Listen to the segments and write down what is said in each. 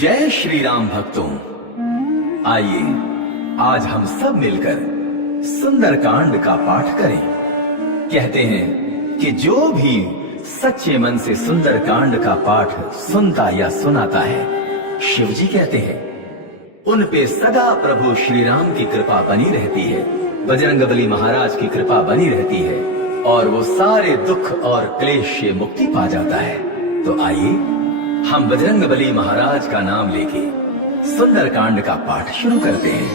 जय श्री राम भक्तों, आइए आज हम सब मिलकर सुंदरकांड का पाठ करें। कहते हैं कि जो भी सच्चे मन से सुंदरकांड का पाठ सुनता या सुनाता है, शिव जी कहते हैं उन पे सदा प्रभु श्री राम की कृपा बनी रहती है, बजरंगबली महाराज की कृपा बनी रहती है और वो सारे दुख और क्लेश से मुक्ति पा जाता है। तो आइए हम बजरंगबली महाराज का नाम लेके सुंदरकांड का पाठ शुरू करते हैं।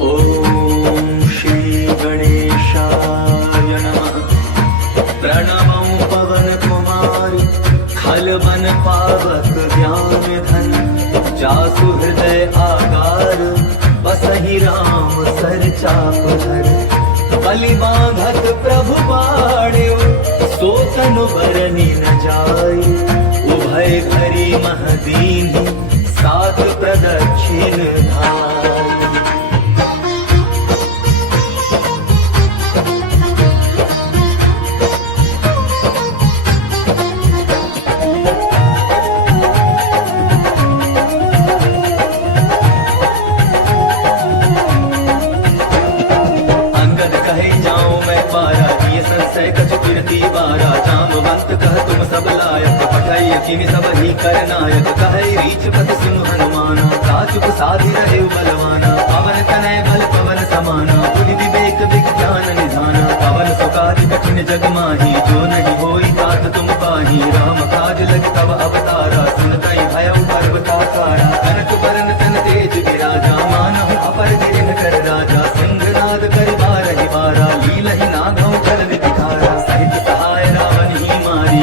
ओम श्री गणेशाय नमः। प्रणमो पवन कुमार, खल बन पावक ज्ञान धन, जासु हृदय आगार, बसहि राम सर चाप धर। बलि बांधत प्रभु बाढ़्यो, सो तनु बरनि न जाय। उभय भरी महदीन, सात प्रदक्षिण धाय। सब लायक पठाइए किमि सब ही करनायक, कहे रीच पति सिंह हनुमाना, काचुक साधि रहे बलवाना। पवन तनय बल पवन समाना, बुद्धि विवेक विज्ञान निधाना। पवन सुकादि कठिन जग माही, जो नहीं होई तात तुम पाही। राम काज लग तब अवतारा, सुनतई भयउ पर्वताकारा। कनक बरन तन तेज विराजा, मानहु अपर गिरिन कर राजा। सिंहनाद करि बारहि बारा, लीलहि नागौ चल विधिकारा। सहित सहाय रावण ही मारी,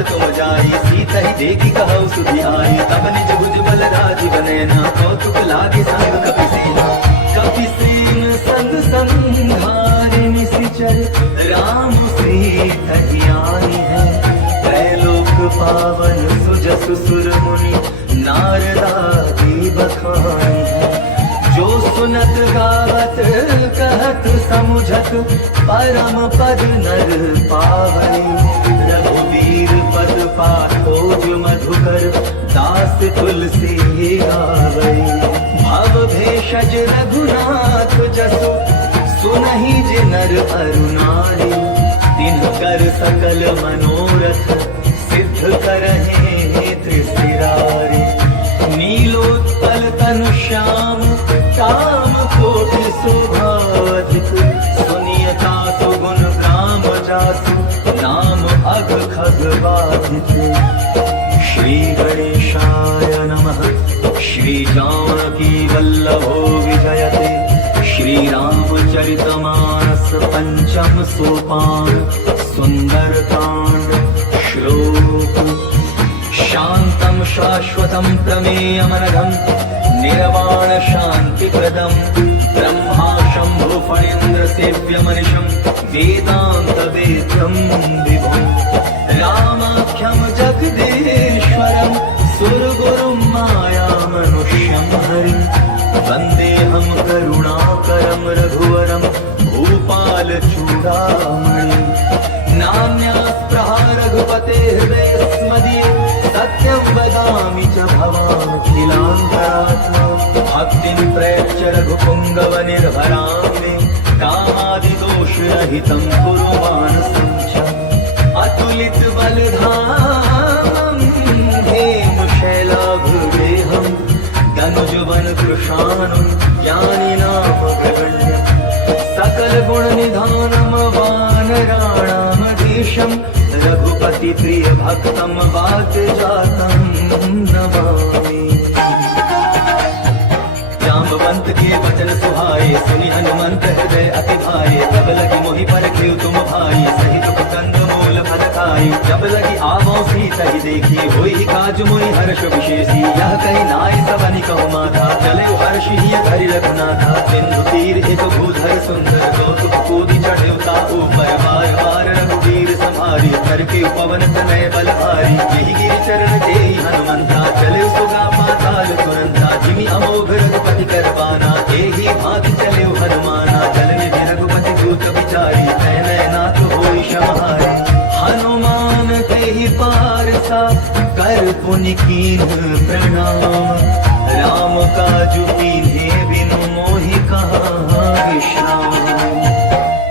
तुम जाई। सीत ही देखी कहु सुधि आई, तब निज भुज बल राजी बनेना। कौतुक लागे संग कपि सेना, कपि सेन संग संधारि निशिचर। राम सीत ही आई है, त्रैलोक पावन सुजसु सुर मुनि। नारदादि बखानी है, जो सुनत गावत कहत समुझत। परम पद नर पावनी, रघुवीर पद पाठोज मधुकर। दास तुलसी गावै, भव भेषज रघुनाथ जसु। सुनहि जे नर अरु नारी, तिनकर सकल मनोरथ। सिद्ध करहि त्रिशिरारी, नीलोत्पल तनु श्याम। काम कोटि शोभाधिक, सुनियता सुगुण ग्राम जासु। नाम अघ खग बाधित। श्री गणेशाय नमः। श्री जानकी वल्लभो विजयते, श्री रामचरितमानस पंचम सोपान। सुंदरकांड श्लोक। शांतं शाश्वतं प्रमेयमनघं, निर्वाण शांति प्रदम। ब्रह्मा शंभु फणीन्द्र सेव्यमनिशं, वेदांत वेद्यं विभुं। रामाख्यं जगदीश्वरं, सुरगुरुं मायामनुष्यं हरिं। वन्देऽहं करुणाकरं रघुवरं, भूपालचूडामणिं। नान्यास्पृहा रघुपतेर्वेस्मदीये, सत्यं वदामि च भवामखिलान्तरात्मा। भक्तिं प्रयच्छ रघुपुङ्गवनिर्भरां मे, कामादिदोषरहितं कुरु मानसं च। अतुलित बलधामं, हेमशैलाभुदेहं। दनुजवन कृशानं, ज्ञानिनामग्रगण्यं। सकल गुण निधानं, वानराणामधीशं। रघुपति प्रिय भक्तं, वात जातं नमामि। जाम्बवंत के वचन सुहाए, सुनि हनुमंत हृदय अति भाए। जब लगी मोहि परखिउ तुम भाई, सहित कुटुंब मूल फल खायु। जब लगी आवो सीता ही देखी, होई काज मोहि हर्ष विशेषी। यह कही नाय सबनि कहु माथा, चले हर्षि हिय धरि रघुनाथा। सिंधु तीर एक भूधर सुंदर, कौतुक कोदि चढ़े ताहु पर। बार बार रघुवीर संहारी, करके पवन तनय बल भारी। यही गिरि चरण तेहि हनुमंता, चले सुगा पाताल तुरंता। जिमि अमोघ रघुपति करवाना, एहि भांति चले हनुमाना। जल निधि रघुपति दूत विचारी, करि कीन प्रणाम। राम काजु कीन्हे बिनु मोहि कहाँ विश्राम।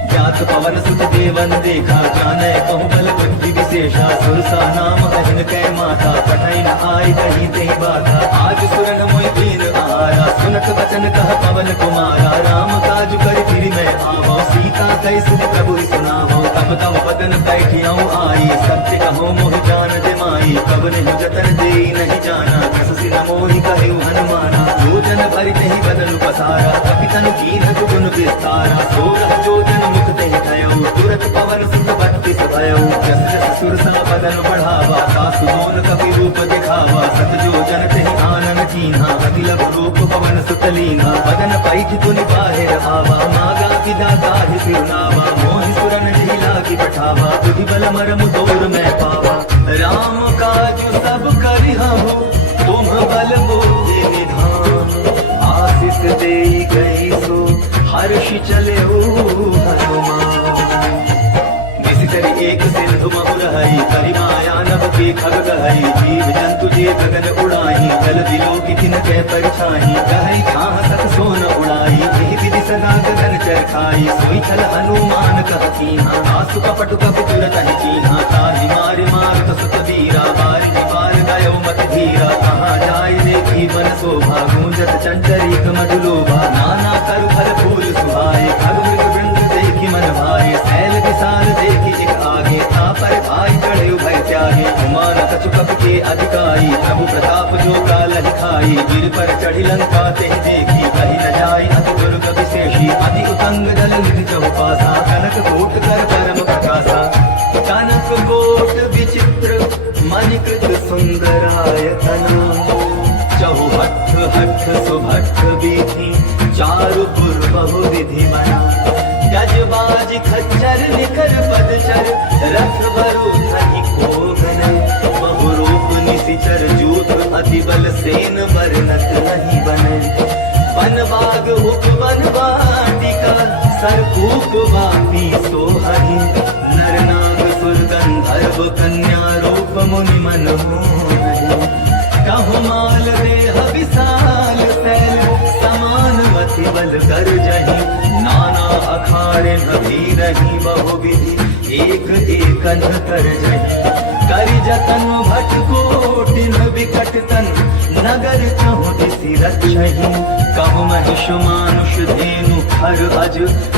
ज्ञात पवन सुत देवन देखा, जानै कहु बल बुद्धि विशेषा। सुरसा नाम अहिन कै माता, पठै न आइ कहीं ते बाधा। आज सुरन मोहि दीन आरा, सुनत वचन कह पवन कुमारा। राम काज करि फिर मैं आवो, सीता कैसि प्रभु सुनावो। तब तब बदन बैठियाऊ आई, सत्य कहो मोहि जान जमाई। कवने जतन देई नहीं जाना, कस सिन मोहि कहे हनुमाना। योजन भरि तेहि बदन पसारा, कपितन कीन गुण विस्तारा। सोरह जोजन मुख तेहि कयऊ, तुरत पवन सुत बत्तीस भयऊ। जस जस सुरसा बदन बढ़ावा, तासु दोन कपि रूप दिखावा। सत जोजन तेहि आनन कीन्हा, अति लघु रूप पवन सुत लीन्हा। बदन पैठ पुनि बाहिर आवा, मागा विदा गाहि सिरनावा। मोहि सुरन जी लागी पठावा, तुधि बल मरम तोर मैं पावा। राम काजु सब करिहु, तुम बल बुद्धि निधान। आशीष देई गई सो, हर्षि चलेऊ हनुमान। करि एक सिंधु महु रहई, करि माया नभ के खग गहई। जीव जंतु जे गगन उड़ाई, जल दिलो की तिनकै परछाई। कहई खाह सत सोन उड़ाई, एहि विधि सदा गगन चरखाई। सोई छल हनुमान कह कीन्हा, आसु कपट कपि तुरत ही कीन्हा। ताहि मारि मारुत सुत वीरा, बारि बार गयो मत धीरा। कहाँ जाय देखी वन शोभा, गूंजत चंचरीक मधुलोभा। नाना करु फल फूल सुहाए, खग मृग वृंद देखी मन भाए। सैल विशाल देखी एक आगे, पर भाई चढ़े भय त्यागे। उमान कछु कपि के अधिकारी, प्रभु प्रताप जो कालहि खाई। गिर पर चढ़ी लंका तेहि देखी, कही न जाय अति दुर्ग विशेषी। अति उतंग जल निधि चहुपासा, कनक कोट कर परम प्रकाशा। कनक कोट विचित्र मणिकृत सुंदरायतना। चहुहट्ठ हट्ठ सुभट्ठ वीथि, चारु पुर बहु विधि बना। गजबाज खच्चर निकर पदचर, रथ बरु धनि कोगन। बहु रूप निशिचर जूथ, अति बल सेन बरनत नहीं बने। वन बाग उपवन वाटिका, सरकूप वापी सोहहि। नर नाग सुर गंधर्व कन्या, रूप मुनि मन मोहहि। कहु माल देह विशाल शैल, समान मति बल कर जहि। नाना अखाड़े भीरहि, बहु विधि एक एकन कर जहि। करि जतन भट कोटिन विकट तन, नगर चहु दिसि रक्षहि। कहु महिष मानुष धेनु खर अज,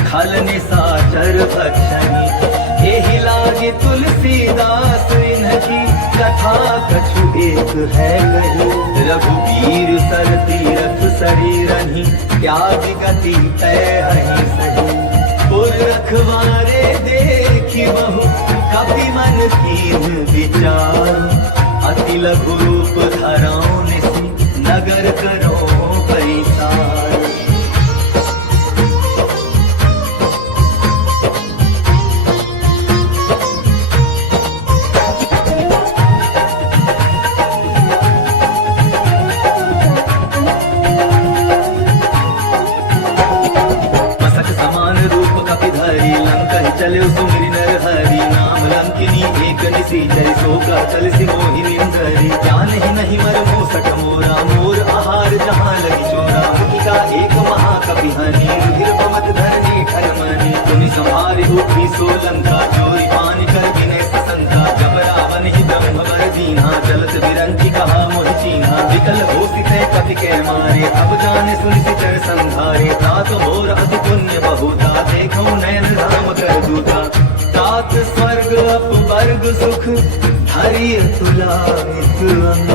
खल निशाचर भक्षहि। एहि लागे तुलसीदास इन्हकी, कथा कछु एक है कही। रघुवीर सर तीरथ शरीरहि, त्याग गति तय हहि सही। पुर रखवारे देखी बहु, कपि मन कीन विचार। अति लघु रूप धरऊ निसि, नगर करो परिसार। चले सुमिरि नर हरि, नाम लंकिनी एक निशिचर। सोका चल सि मोहिनी धरि, जानहि नहीं मर मूसक मोरा। मोर आहार जहाँ लगी चोरा, मुखिका एक महाकपि हनि। रुधिर पमत धरनी खर मनि, तुनि संहारि उठी सो लंका। चोरी पानि कर विनय ससंका, जब रावण ही ब्रह्म वर दीन्हा। चलत बिरंचि कहा मोहि चीन्हा, विकल होसि तै कपि कै मारे। अब जाने सुनि सिचर संधारे, तात मोर अति पुण्य बहुता। देखौ नयन राम कर दूता, तात स्वर्ग अपवर्ग सुख। हरि तुलायित अंग,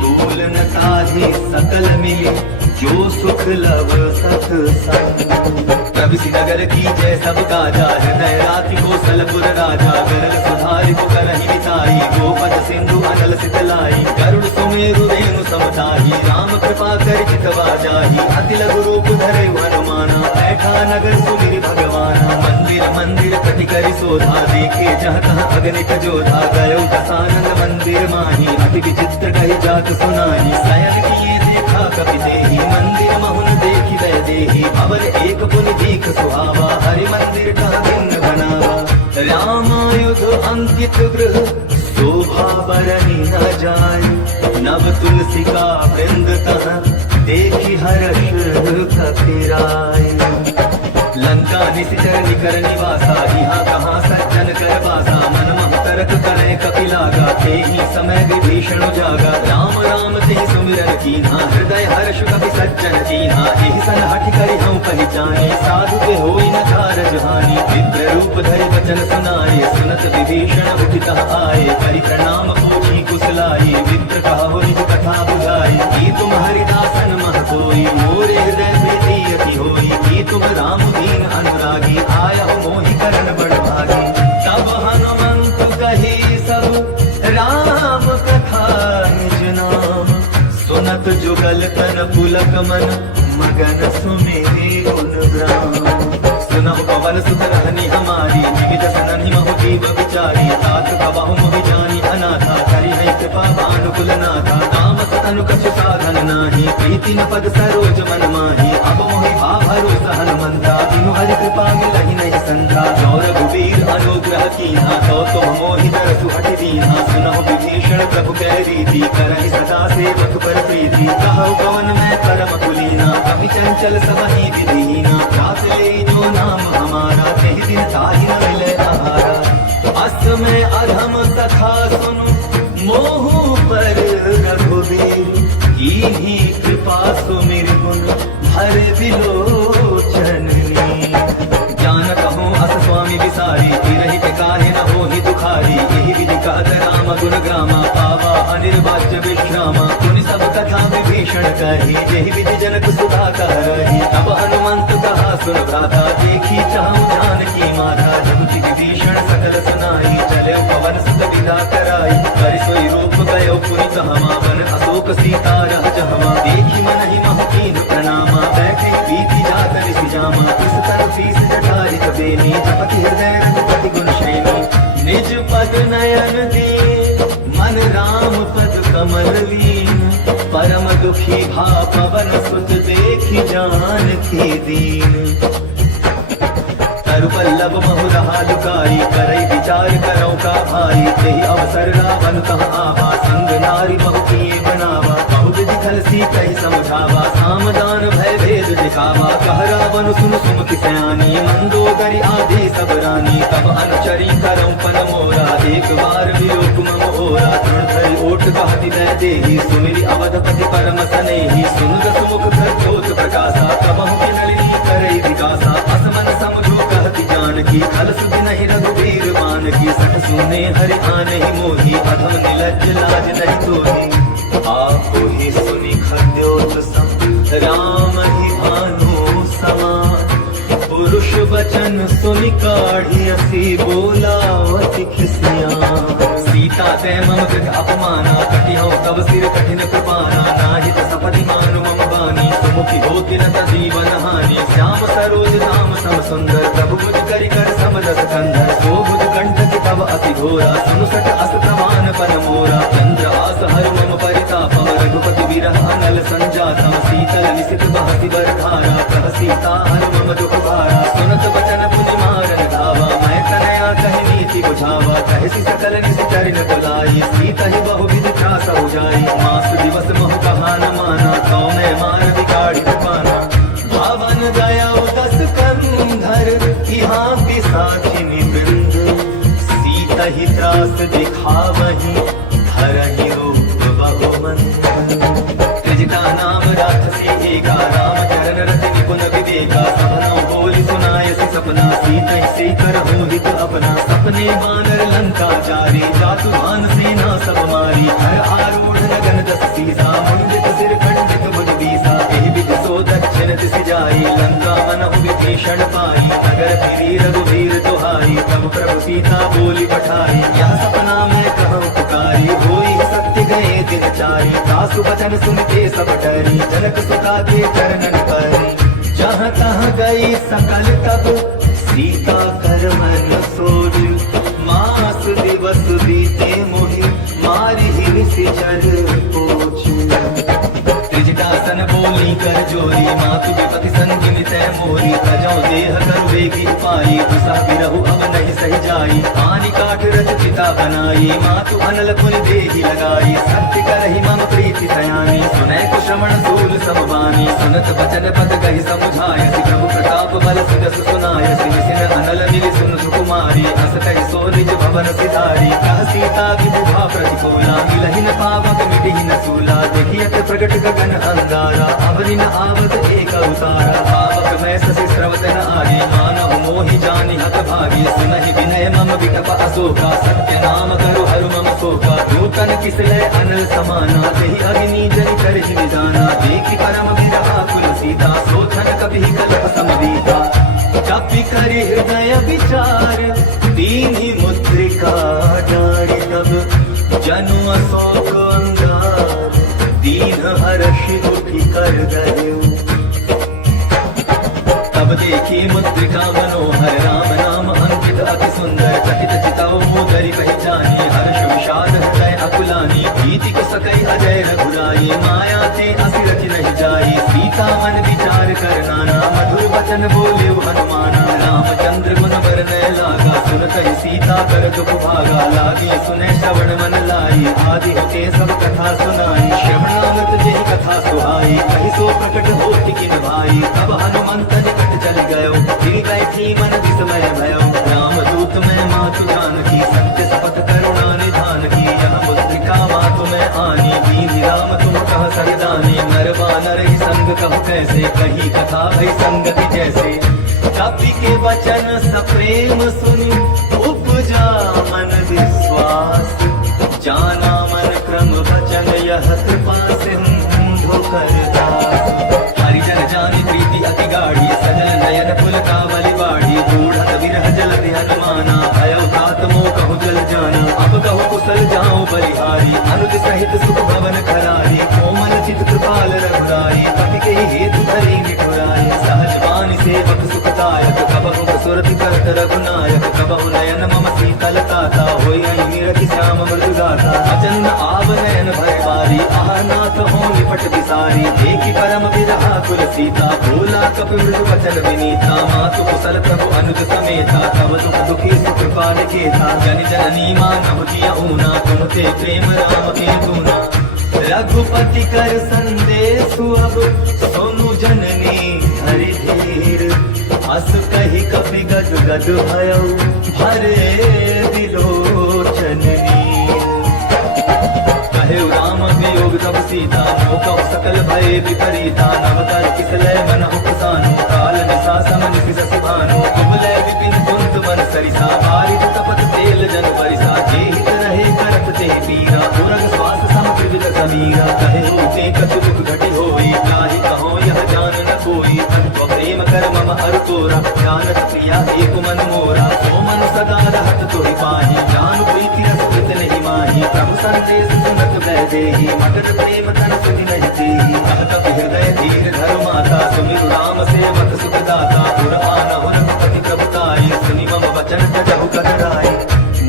तूल न ताहि सकल मिली। जो सुख लव सत्संग। प्रविशि नगर की जय सब गाजा, हृदय राति कौशलपुर राजा। गरल सुधारि को करहि बिताई, गोपद सिंधु अनल सितलाई। गरुड़ सुमेरु रेणु समताही, राम कृपा कर चितवा जाही। अति लघु रूप धरे हनुमाना, बैठा नगर सुमिरि भगवाना। मंदिर मंदिर कटि करि शोधा, देखे जहाँ तहाँ अगणित जोधा। गयो दसानंद मंदिर माही, अति विचित्र कहि जात सुनाही। शयन किए देखा कपि देहि, मंदिर महुन देखि दय देहि। भवन एक पुनि दीख सुहावा, हरि मंदिर कहाँ भिन्न बनावा। रामायुध अंकित गृह, शोभा बरनि न जाय। नव तुलसी का वृंद तह देखी हर्ष कपिराय। लंका निशिचर निकर निवासा यहाँ कहाँ सज्जन कर बासा। मन मह तरक करे कपिलागा तेहि समय विभीषण जागा। राम राम तेहि सुमिरन कीन्हा हृदय हर्ष कपि सज्जन कीन्हा। एहि सन हठि करि हऊँ पहचाने साधु के होई न कारज हानि। विप्र रूप धरि वचन सुनाए सुनत विभीषण उठितः आए। करि प्रणाम पूछी कुशलाई विप्र कहो निज कथा बुझाई। की तुम हरिदासन मह कोई मोरे हृदय प्रीति अति होई। की तुम राम दीन अनुरागी आया हो मोहि करन बड़ भागी। तब हनुमंत कही सब राम कथा निज नाम। सुनत जुगल तन पुलक मन मगन सुमेरि गुण ग्राम। सुनहु पवन सुत रहनी हमारी जीवित सनहि महु जीव विचारी। तात कबहु मोहि जानी अनाथा करि है कृपा भानुकुल नाथा। तामस तनु कछु साधन नाही प्रीति न पद सरोज मन माही। अब मोहि भाव भरोसा हनुमंता बिनु हरि कृपा मिलहि नहीं संता। और रघुवीर अनुग्रह कीन्हा तो तुम मोहि तरसु हठि दीन्हा। सुनहु विभीषण प्रभु कह रीति करहि सदा सेवक पर प्रीति। कहु पवन मैं परम कुलीना कपि चंचल सबहि विधीना। रात ले जो नाम हमारा तेहि दिन ताहि न मिले आहारा। अस में अधम सखा सुनु मोहु पर रघुवीर। कीन्ही कृपा सुमिर गुण हर विलोचन नीर। जान कहूँ अस स्वामी विसारी तिरहि काहे न होहि दुखारी। यही विधि कहत राम गुण ग्रामा पावा अनिर्वाच्य विश्रामा। सुनि सब कथा विभीषण कही यही विधि जनक सुधा कह रही। तब हनुमंत कहा सुन भ्राता देखी चाहूं जानकी माता। जब विभीषण सकल सुनाई चले पवन सुत विदा कराई। करि सोई रूप गयो पुनि कहमा वन अशोक सीता रह जहमा। देखी मन ही महु कीन्ह प्रणामा बैठे प्रीति जात निसिजामा। इस तरह शीस जटारित बेनी जपति हृदय रघुपति गुण श्रेणी। निज पद नयन दिए मन राम पद कमल लीन। परम दुखी भा पवन सुत देखी जानकी दीन। तरु पल्लव महु रहा लुकाई करई विचार करौ का भाई। तेहि अवसर रावण तह आवा संग नारी बहु किए बनावा। बहु विधि खल सीतहि समझावा सामदान भय भेद दिखावा। कह रावण सुन सुमुखि सयानी मंदोदरी आदि सब रानी। तब अनुचरी करौ पन मोरा एक बार वियोग मम ओरा। तृण धरि ओठ कहति दय देहि सुमिरि अवधपति परम सनेहि। सुन दस मुख प्रचोत प्रकाशा कबहु की नलिनी करई विकासा। असमन समझो कहति जानकी खल सुधि नहीं रघुवीर मान की। सठ सुने हरि आनहि मोहि अधम निलज्ज लाज नहीं तोहि। आपो ही सुनि खद्योत सम राम ही भानु समान। पुरुष वचन सुनि काढ़ी असी बोलावति खिसिया। सीता ते मम कृत अपमाना कटिहौ तव सिर कठिन कृपाना। नाहित सपति मानु मम बानी सुमुखी होति न जीवन हानि। श्याम सरोज नाम सम सुंदर प्रभु मुझ करि कर समदस कंधर। सो भुज कंठ की तव अति घोरा सुनुसट अस प्रमाण पन मोरा। चंद्रहास हर मम परितापम रघुपति विरह अनल संजातम। शीतल निशित बहति बरधारा कह सीता हर मम दुख भारा। सुनत वचन पुनि मारन धावा मैं तनया कहि नीति बुझावा। कहसी सकल निशिचर न बुलाई सीता ही बहु विधि त्रास हो जाई। मास दिवस महु कहा न माना तो मैं मार बिगाड़ी पाना। भावन गया दस कंधर यहाँ पिसाचिनी वृंद। सीता ही त्रास दिखावही धरहि रूप बहुमंद। त्रिजटा नाम राक्षसी एका राम चरण रति निपुण विवेका। सबनौ बोली सुनायसि सपना सीता से करहु हित अपना। सपने बानर लंका चारी जातु भान सेना सब मारी। हर आरूढ़ नगन दस सीसा मुंडित सिर खंडित भुज बीसा। एहि विधि सो दक्षिण दिशि जाई लंका मनहु विभीषण पाई। नगर फिरी रघुवीर दुहाई तब प्रभु सीता बोली पठाई। यह सपना मैं कहूँ पुकारी होई सत्य गए दिन चारी। दासु वचन सुनते सब डरी जनक सुता के चरणन परी। जहाँ तहाँ गई सकल तब सीता कर मन सोच। मास दिवस बीते मोहि मारी ही निशिचर पोछ। त्रिजटासन बोली कर जोरी मातु विपति संगिनी तय मोरी तजो देह कर वेगी पाई तुसा बिरहु अब नहीं सही जाई पानी काट रच चिता बनाई मातु अनल पुनि देहि लगाई सत्य करहि मम प्रीति सयानी सुनै कुश्रमण सूल समबानी सुनत बचन पद कहि समुझाय प्रभु प्रताप बल सुजस सुनाय सिन अनल मिलि सुन सुकुमारी अस कहि सो निज भवन सिधारी कह सीता विभा प्रतिकूला मिलहि न पावक मिटिहि न सूला देखियत प्रगट गगन अंगारा अवनि न आवत एक अवतारा पावक मैं ससि स्रवत न आरी मानव मोहि जानि हत भागी सुनहि विनय मम विटप अशोका सत्य नाम करु हरु मम शोका दूतन किसलय अनल समाना देहि अग्नि जनि करहि निदाना देखि परम विरहा कुल सीता सोचन कपि कल्प समवीता कपि करि हृदय विचार दीनि मुद्रिका डारि तब जनु अशोक अंगार दीन हर्षि उठि कर गयो तब देखी मुद्रिका मनोहर राम नाम अंकित अति सुंदर चकित चिताओ मोदरी पहचानी हर्ष विषाद हृदय अकुलानी भीति को सकई अजय रघुराई माया ते असि रच नहीं जाई सीता मन विचार कर नाना मधुर वचन बोले हनुमाना रामचंद्र गुण बरनय लागा सुनत सीता कर दुख भागा लागी सुने श्रवण मन लाई आदि होते सब कथा सुनाई श्रवणागत जेहि कथा सुहाई कहि सो प्रकट होति किन भाई तब हनुमंत निकट चल गयो गिर बैठी मन विस्मय भयो रामदूत में मातु जानकी सत्य शपथ करुणा निधान की यह मुद्रिका मातु में आनी दीन राम तुम कह सरदानी नरवा नर ही संग कह कैसे कही कथा भई संगति जैसे कपि के वचन सप्रेम सुनि उपजा मन विश्वास जाना मन क्रम वचन यह कृपा सिंधु कर दास हरिजन जानी प्रीति अति गाढ़ी सजल नयन फुल कावली बाढ़ी बूढ़त विरह जल हनुमाना भयो तात मोह कहु जल जाना अब कहु कुशल जाऊं बलिहारी अनुज सहित सुख भवन खरारी कोमल चित कृपाल रघुराई पति के हेतु धरी निठुराई सहज बानी सेवक सुखदायक कबहु सुरति करत रघुनायक कबहु नयन मम शीतल ताता होई निरखि श्याम मृदु गाथा अचन आव नयन भय बारी आह नाथ हो निपट बिसारी देखि परम विरहा कुल सीता भोला कपि मृदु वचन विनीता मातु कुशल प्रभु अनुज समेता तब दुख दुखी सुकृपा निकेता जन जननी मानव जिया ऊना तुम ते प्रेम राम के गुना रघुपति कर संदेश अब सोनु जननी हरि धीर अस कही कपि गद गद भयो भरे विलोचन कहे राम वियोग तब सीता मोह सकल भय विपरीता नव कर किसलय मन उपसानो काल निशा समन निशि भानो कुबलय विपिन कुंत मन सरिसा बारित तपत तेल जन परिसा जेहित रहे करत ते पीरा उरग श्वास समृद्ध समीरा कहे होते कछु दुख घटी होई काहि कहो यह जान न कोई तत्व प्रेम कर मम हर तोरा जानत प्रिया एक मन मोरा सो मन सदा रहत तोहि पाही जान प्रीति रस कृत नहीं माही प्रभु संदेश सुनत बै देहि मगन प्रेम तन सुनि नहीं देहि कहत हृदय धीर धर माता सुमिरु राम सेवक सुख दाता पुर आनहु रघुपति प्रभुताई सुनि मम वचन तजहु कतराई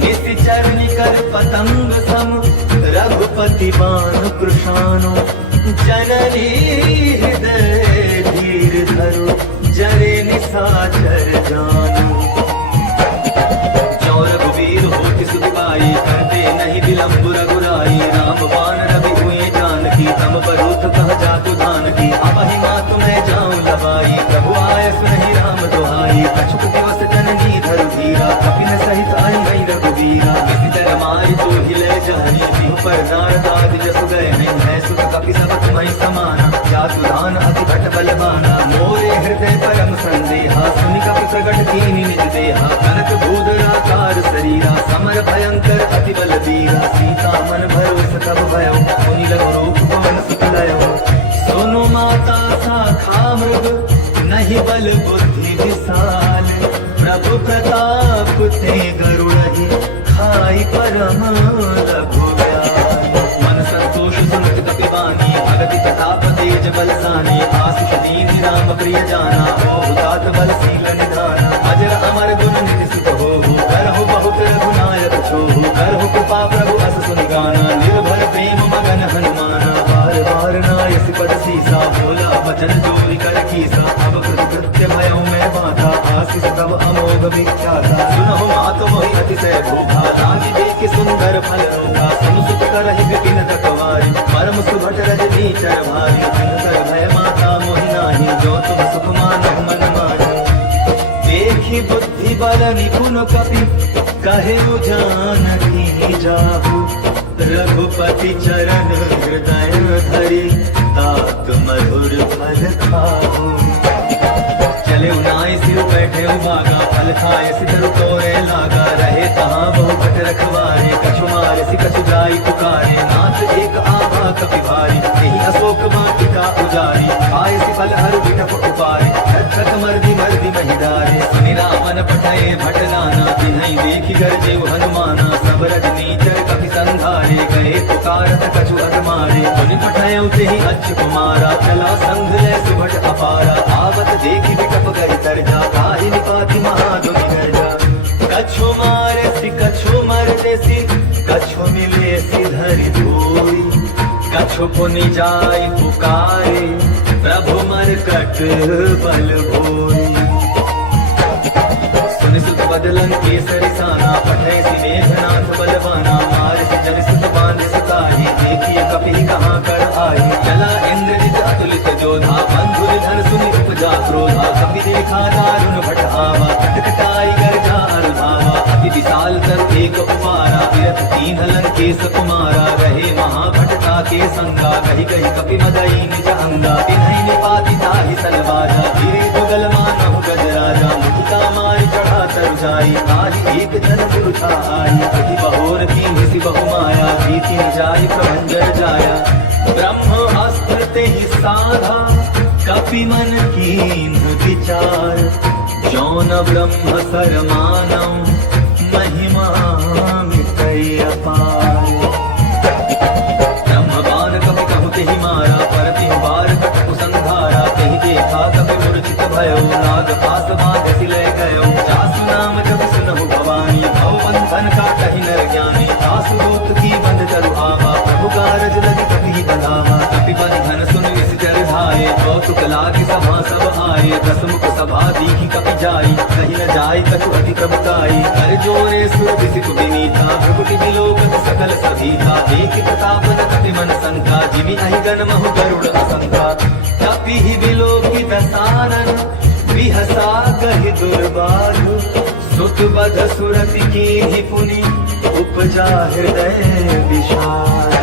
निश्चर निकर पतंग सम रघुपति बाण कृशानो जननी हृदय धीर धरो जरे निशाचर जानो चौर रघुवीर होति सुख पाई करते नहीं विलंब रघुराई राम बाण रवि हुए जानकी तम बरूथ कह जातु धान की अब ही मातु मैं जाऊं लबाई प्रभु आय सुनहि राम दुहाई कछुक दिवस जननी धरु धीरा कपिन सहित आई गई रघुवीरा किसी तरह मारी तो हिले जहनी सिंह पर नारदाद जस गए नहीं है सुख कपि सब तुम्हारी समाना जातु धान अति भट बलवाना मोरे हृदय परम संदेहा सुनि कपि प्रगट कीनि निज देहा कनक भूधराकार शरीरा समर भयंकर अति बल वीरा सीता मन भरोस तब भयो मुनि लघु रूप पवन सुत लयो सोनो माता शाखा मृग नहीं बल बुद्धि विशाल प्रभु प्रताप ते गरुड़हि खाई परम रघुव्याल मन संतोष सुनत कपि बानी भगति प्रताप तेज बलसानी आशीष दीन राम प्रिय जाना हो तात बल शील निधाना अजर अमर गुण निधि सुत हो करहु बहुत रघुनायक छोहु करहु कृपा प्रभु अस सुनि गाना निर्भर प्रेम मगन हनुमाना बार बार नायस पद सीसा बोला वचन जोरी कर कीसा अब कृत नित्य भयो में बाधा, आशीष तब अमोघ विख्याता। सुनहु मात मोहि अतिशय भूखा, लागी देख सुंदर फल रूखा। सुनु सुत करहि विपिन तकवारी, परम सुभट रजनी चर भारी। सुंदर भय माता मोहि नाही, जो तुम सुख मानहु मन माही। देखी बुद्धि बल निपुण कपि, कहे जानकी जाहु। रघुपति चरण हृदय धरि, तात मधुर फल खाहु। चले उनाई सिर बैठे बागा, फल खाए सिधर तोरे लागा। रहे तहाँ बहु भट रखवारे, कछु मारे सि कछु जाई पुकारे। नाथ एक आभा कपि भारी, यही अशोक वाटिका उजारी। खाए सि फल हर विटप उपारे, छक मर्दी मर्दी महिदारे। सुनि रावण पठाए भट नाना, तिन्हि देखि गरजेउ हनुमाना। सब रजनीचर कपि संधारे, गए पुकारत कछु अत मारे। सुनि पठाए तेहि अच्छ कुमारा, चला संग ले सुभट अपारा। आवत देखि विटप गई तरजा, काहि निपाति महादुनि गर्जा। कछु मारे सि कछु मरते सि, कछु मिले सि धरि धूरि। कछु पुनि जाय पुकारे, प्रभु मरकट बल भोरी। सुनि सुत बदलन केसरि साना, पठय सि मेघनाथ बलवाना। मार सि जन सुत बांध सताहि, देखिए कपि कहाँ कर आहि। चला इंद्रजित अतुलित जोधा, बंधु निधन सुनि उपजा क्रोधा। कपि देखा दारुण भट आवा, कटकटाई गर्जा अरुधावा। अति विशाल तर एक उपारा, विरथ तीन लंकेश कुमारा। रहे महाभटता के संगा, कही कही कपि मदई निज अंगा। तिन्हि निपाति ताहि सनबाजा, गिरे जुगल मानहु गजराजा। मुठिका मारि चढ़ा तरु जाई, ताहि एक जन पुरुषा आई। अति बहोर कीन्हि सि बहु माया, भीति न जाई प्रभंजन जाया। ब्रह्म अस्त्र तेहि साधा, कपि मन कीन्ह विचार। जौन ब्रह्म सर मानौ, महिमा मिटै अपार। ब्रह्मबाण कपि कहु तेहि मारा, परति बार कटकु संधारा। तेहि देखा कपि मूर्छित भयो, नाग पास बाध सि लय गयो। जासु नाम जपि सुनहु भवानी, भव बंधन काटहि नर ज्ञानी। दासु दूत की बंध तरु आवा, प्रभु कारज लगी कपि बंधावा। कपि बंधन सुनि निश्चर धाये, कौतुक लागी सभा सब आए। दसमुख सभा दीखि कपि जाई, कहि न जाय कछु अति प्रभुताई। कर जोरे सुर विसितु विनीता, भ्रुकुटि विलोकत सकल सभीता। देखि प्रताप न कपि मन शंका, जिमि अहि गण महु गरुड़ असंका। कपि ही विलोकित सानन, बिहसा कहि दुर्बाधु। सुत बध सुरति कीन्हि पुनि, उपजा हृदय विषाद।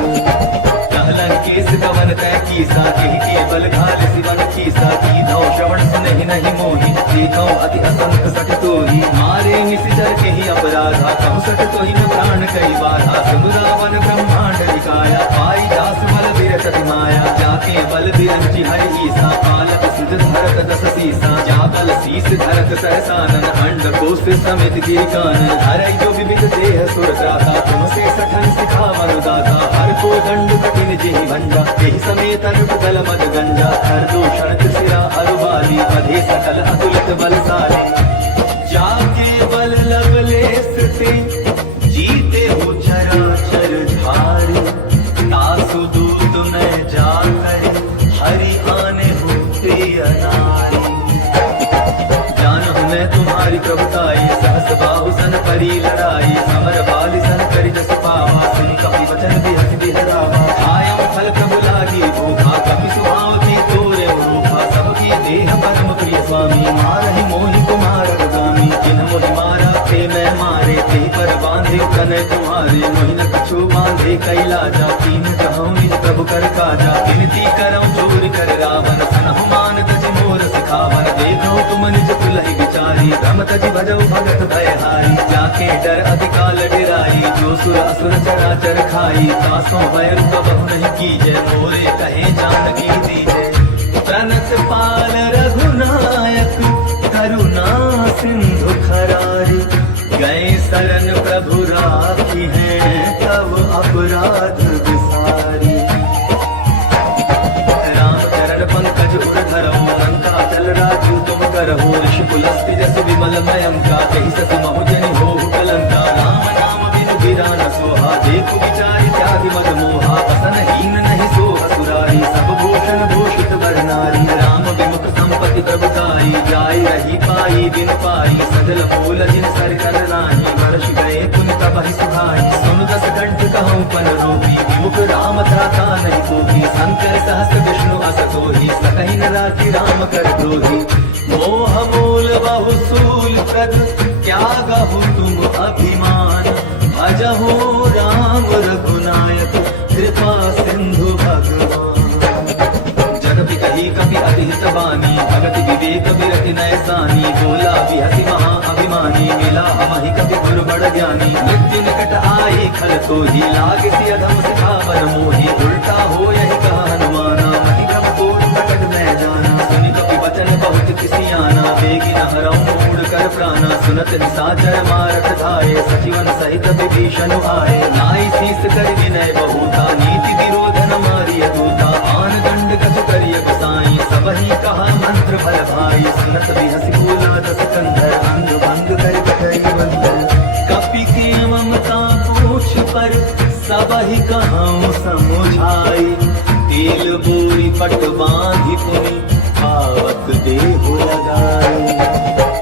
लंकेश कवन तय कीसा, केहि के बल घाल सिवन कीसा। कीधौ श्रवण सुनहि नहीं मोहि, देखौ अति असंख सठ तोहि। मारे निशिचर केहि अपराधा, कहु सठ तोहि न प्राण कई बाधा। सुन रावण ब्रह्मांड निकाया, पाई जास बल बिरचति माया। जाके बल बिरंचि हरि ईसा, पालक सुज धरत दस सीसा। जा बल शीस धरत सहसानन, अंड कोश समेत गिरिकानन। हरै जो विविध देह सुर त्राता, तुम से सठन सिखावन दाता। हर को दंड कठिन जिहि भंजा, तेहि समेत अनुपदल मद गंजा। हर दूषण त्रिशिरा अरुबाली, अधे सकल अतुलित बलशाली। जाके बल लवलेश ते, जीते हो चराचर धारी। तासु दूत में जाकर, हरि आने हो प्रिय नारी। जानहु मैं तुम्हारी प्रभुताई, सहस बाहु सन परी लड़ाई। समर बाली सन करि जस पावा, सुनि कपि वचन बिहस बिहरावा। आयम फल प्रभु लागी भूखा, कपि सुभावती तोरे रूखा। सबकी देह परम प्रिय स्वामी, मारहि मोहि कुमार गामी। जिन्ह मोहि मारा ते मैं मारे, तेहि पर बांधे तनय तुम्हारे। मोहि न कछु बांधे कैलाजा, कीन कहूँ निज प्रभु कर काजा। विनती करऊँ चोर कर रावण, सुनहु मान तजि मोर सिखावन। देखो तुम निज तुलहि विचारी, भ्रम तजि भजऊ भगत भयहारी। जाके डर अधिकाल डेराई, जो सुर असुर चराचर खाई। तासों भय बहु नहीं कीजय, मोरे कहे जानकी दीजय। प्रणत पाल रघुनायक, करुणा सिंधु खरारी। गए शरण प्रभु राखी हैं, तब अपराध विसारी। राम चरण पंकज उर धरऊ, लंका चल राजू तुम करहु। ऋषि पुलस्त्य जस विमल मयम का, तेहि सस महु जनि होहु कलंका। राम नाम बिनु गिरा न सोहा, देखु विचारि त्यागि मद मोहा। बसन हीन नहीं सोह सुरारी, सब भूषण भूषित वर नारी। राम विमुख संपत्ति प्रभुताई, जाय आई रही पाई बिन पाई सजल मूल जिन सर कर नाही वर्ष गए पुन तबहि सुहाई सुन दस कंठ कहूँ पन रोगी विमुख राम त्राता नहीं कोई शंकर सहस्र विष्णु अस सोही सकहि न राखी राम कर द्रोही मोह मूल बहु सूल प्रद त्यागहु तुम अभिमान भजहु राम रघुनायक कृपा सिंधु भगवान जगति कही कपि अतिहित बानी भगति विवेक विरति नयसानी बोला बिहति महा अभिमानी मिला हमहि कपि गुरु बड़ ज्ञानी नित्य निकट आए खल तो ही लाग सी अधम सिखावन मोही उल्टा हो यही कहा हनुमाना मति भ्रम तोड़ प्रकट मैं जाना सुनि कपि वचन बहुत किसी आना बेगी न हरऊं मूढ़ कर प्राणा सुनत निशाचर मारत धाये सचिवन सहित विभीषण आए नाई शीस कर विनय बहुता नीति विरोध न मारिय दूता आन दंड कछु करिय गोसाई सबहि कहा मंत्र भल भाई सुनत बिहसि बोला दस कंधर अंग भंग कर कटई बंधन कपि के ममता पूछ पर सबहि कहाऊं समुझाई तेल बोरी पट बांधि पुनि पावक देहु लगाई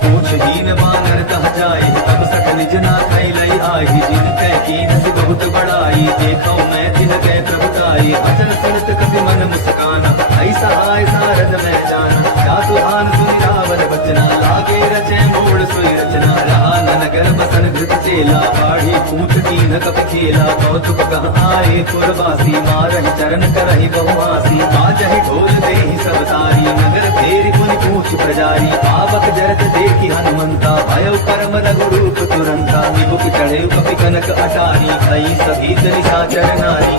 पूछहीन बानर कह जाए तब सठ निज ना खैलई आही जिन कह कीन से बहुत बड़ाई देखो मैं दिन कह प्रभुताई वचन सुनत कपि मन मुस्काना ऐसा आय सारद मैं जाना जातु आन सुनि रावण बचना लागे रचे मोड़ सोई रचना रहा न नगर बसन घृत चेला बाढ़ी पूछ कीन कपि खेला कौतुक कह आए पुरवासी मारहि चरण करहि बहुआसी बाजहि ढोल देहि सब तारी नगर फेरि पुनि पूछ प्रजारी पावक जरत देखी हनुमंता भयउ परम रघुरूप तुरंता निबुक चढ़े कपि कनक अटारी भई सभी निशाचर नारी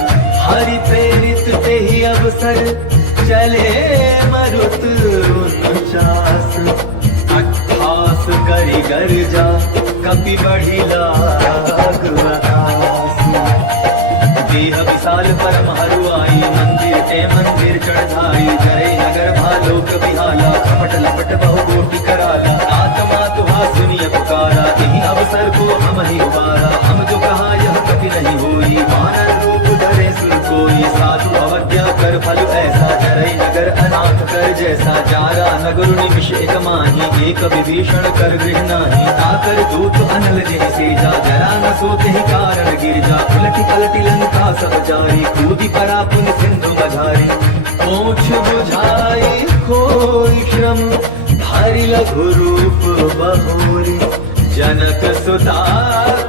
हरि प्रेरित ते ही अवसर चले मरुत 49 28 करि गर्जा कपि बढ़ी लाग आकाश देह विशाल परम हरुआई मंदिर ते मंदिर चढ़ाई जय नगर भालोक बिहाला खपट लपट बहु कोटि कराला आत्मा तुहा सुनिय पुकारा यही अवसर को हम ही उबारा हम जो कहा यह कभी नहीं होई वानर रूप धरे सुर कोई साधु अवज्ञा कर फल ऐसा जरई नगर अनाथ कर जैसा जारा नगर निमिष एक माही एक विभीषण कर गृह नाही आकर दूत अनल जिहि सेजा जरा न सोते ही कारण गिरजा उलटी पलटी लंका सब जारी कूदी परा पुन सिंधु बधारी पोछ बुझाई कोई श्रम धरि लघु रूप बहोरी जनक सुता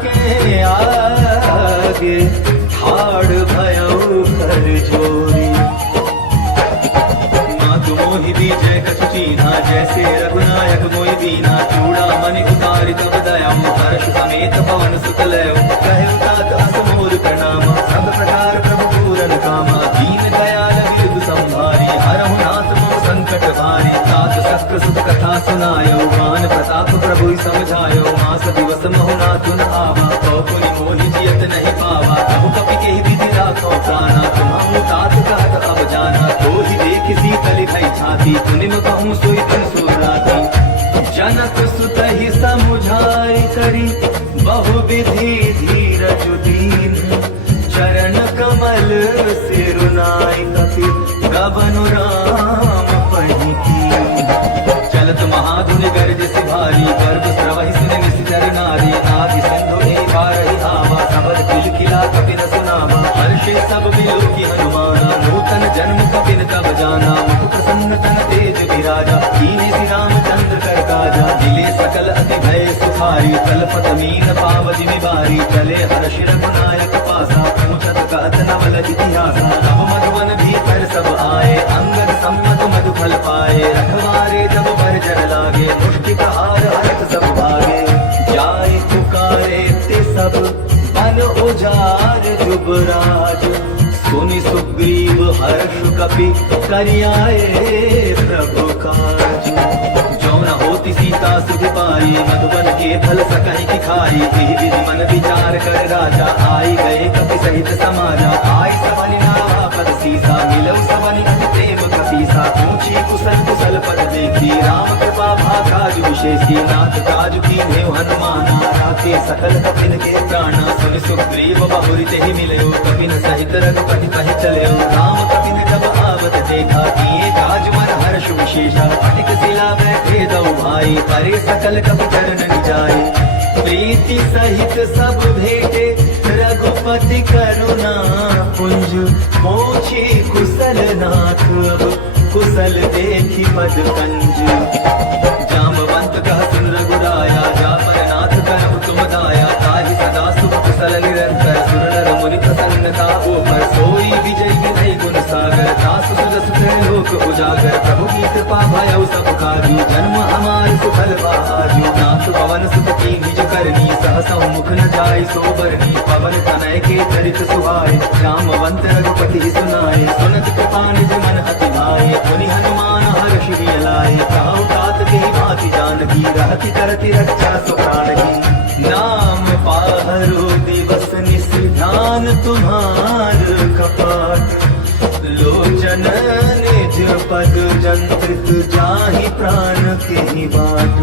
के आगे ठाड़ भयउ कर जोरी मातु मोहि विजय कछु चीन्हा जैसे रघुनायक मोहि दीना चूड़ा मनि उतारि तब दयाम हर्ष समेत पवन सुत लयो कहु तात असमोर प्रणाम सब प्रकार प्रभु पूरन कामा दीन दयाल विरुद्ध संभारी हरहु नाथ मम संकट भारी तात शस्त्र सुत कथा सुनायो मान प्रताप प्रभु समझायो मास दिवस महु नाथ न आवा तो पुनि मोहि जियत नहीं पावा तब कपि के विधि राखो प्राणा तुम तात कहत अब जाना तो ही देख शीतल भई छाती पुनि कहूँ सोई तुम सुराती जनक सुत ही समुझाई करी बहु विधि धीरज दीन चरण कमल सिरुनाई कपि गबनु राम पढ़ी चलत महाधुनि गर्ज से भारी गर्भ स्रवहि सुनि निश्चर नारी आदि सिंधु ही पारहि आवा सबद किलकिला कपि न सुनावा हर्षे सब बिलो की हनुमाना नूतन जन्म कपि न तब जाना मुख प्रसन्न तन तेज विराजा कीन्हि श्री रामचंद्र कर काजा दिले सकल अति भय सुखारी तलपत मीन पावज निवारी चले हर्षि रघुनायक पासा पूछत कहत नवल इतिहासा तब मधुवन भीतर सब आए अंगद सम्मत मधु फल पाए रखवारे जब भर जन लागे मुष्टि प्रहार हरत सब भागे जाय पुकारे ते सब बन उजार जुबराज सुनि सुग्रीव हर्ष कपि करियाए प्रभु काज जो न होती सीता सुध पाई मधुबन के फल सकहि की खाई यही विधि मन विचार कर राजा आई गए कपि सहित समाजा आई सबनि नावा पद सीसा मिलौ सबनि अति प्रेम कपीसा पूछी कुशल कुशल पद देखी राम कृपा भाकाज विशेषी नाथ काज कीन्हे हनुमाना राखे सकल कपिन के प्राणा सुनि सुग्रीव बहुरि तेहि मिलयो कपिन सहित रघुपति कहि चलयो राम कपिन जब आवत देखा किए काज मन हर्ष विशेषा पटिक शिला बैठे दौ भाई, परे सकल कपि चरण जाय। प्रीति सहित सब भेटे, रघुपति करुणा पुंज। मोक्षी कुशल नाथ, अब कुशल देखी पद कंज। जामवंत कह सुन रघुराया, जा पर नाथ करहु तुम दाया। ताहि सदा सुख कुशल निरंतर, सुर नर मुनि प्रसन्नता ऊपर। सोई विजय विनय गुण सागर, दास सुरस लोक उजागर। प्रभु की कृपा भयउ सब काजू, जन्म हमार सुफल बाजू। नाथ पवन सुत की निज करनी, सहसौ मुख न जाय सो बरनी। पवन तनय के चरित सुहाय, जामवंत रघुपति सुनाय। सुनत कृपा निज मन अति भाय, मुनि हनुमान हर्षि जिय लाय। कहु तात के भाति जानकी, रहति करति रक्षा सो प्राण की। नाम पाहरो दिवस निस ध्यान तुम्हार कपाट। लोचन निज पद जंत्रित, जाहि प्राण के बाट।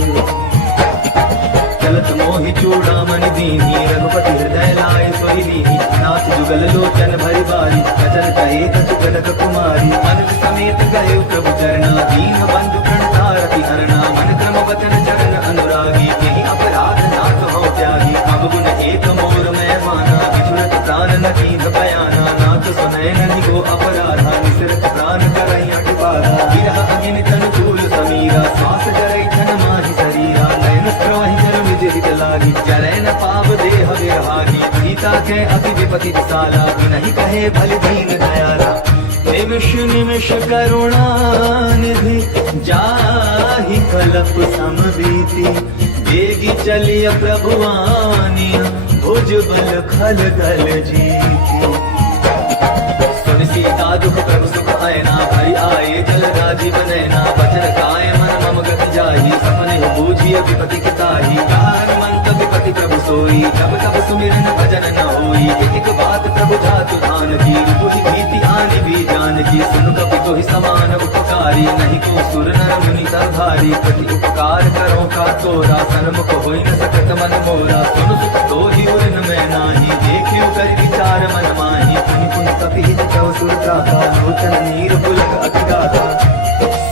चलत मोहि चूड़ामणि दीनी, रघुपति हृदय लाय सोई लीनी। नाथ जुगल लोचन भरि बारी, बचन कहे कछु कनक कुमारी। अनुज समेत गए प्रभु चरना, दीन बंधु प्रणतारति हरना। मन क्रम वचन चरण अनुरागी, यही अपराध नाथ हो त्यागी। अब गुण एक मोर मैं माना, विचुरत प्राण न कीन्ह बयाना। नाथ सुनय नहीं गो अपराधा, निसरत प्राण करई अटबाधा। विरह अगिन तनु तूल समीरा, श्वास करई छन माहि शरीरा। नयन स्रवहि जल निज हित लागी, चरै न पाव देह विरहागी। सीता के अति विपति विशाला, नहीं कहे भल दीन दयाला। निमिष निमिष करुणा निधि, जाहि कलप समबीति। बेगी चलिय प्रभुवानिया, भुज बल खल दल जीती। सुन सीता दुख प्रभु सुख आयना, भरि आए जल राजीव नयना। बचन काय मन मम गति जाहि, सपने बूझिय विपति के ताहि। कहा हनुमंत विपति प्रभु सोई, तब तब सुमिरन भजन न होई। एक बात प्रभु जातु धान की, तुहि भीति आनि भी जान की। सुन कपि तुहि समान उपकारी, नहीं को सुर नर मुनि भारी। प्रति उपकार करो का तोरा, सन्मुख होई न सकत मन मोरा। सुन सुख तोहि उरन मैं नाही, देखियो कर विचार मन माही। पुनि पुनि कपि हित तव सुर त्राता, लोचन नीर पुलक अति गाथा।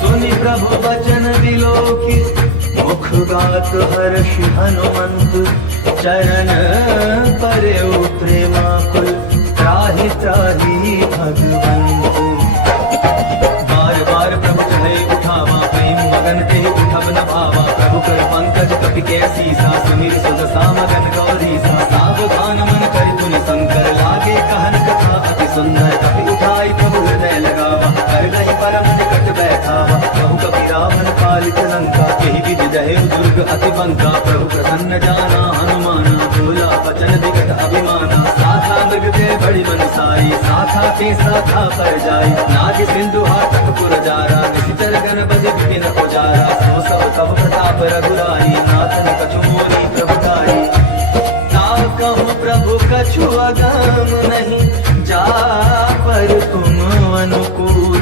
सुनि प्रभु वचन विलोकित, मुख गात हर्षि हनुमंत। चरण परेउ प्रेमाकुल, त्राहि त्राहि भगवंत। बार बार प्रभु कहे उठावा, प्रेम मगन ते उठब न भावा। प्रभु कर पंकज कपि के सीसा, सुमिर सुदसा मगन गौरीसा। सावधान मन करि तुनि संकर, लागे कहन कथा अति सुंदर। कपि उठाई प्रभु हृदय लगावा, कर गहि परम निकट बैठावा। कहु कपि रावण पालित लंका, यही विधि दहेउ दुर्ग अति बंका। प्रभु प्रसन्न जाना हनुमाना, बोला वचन विगत अभिमाना। साथा मृग ते बड़ी मनसाई, साथा ते साथा पर जाई। नादि सिंधु हाटक पुर जारा, निशिचर गण बज बिपिन उजारा। सो सब तब प्रताप रघुराई, नाथ न कछु मोरी प्रभु ताई। ताकहु प्रभु कछु अगम नहीं, जा पर तुम अनुकूल।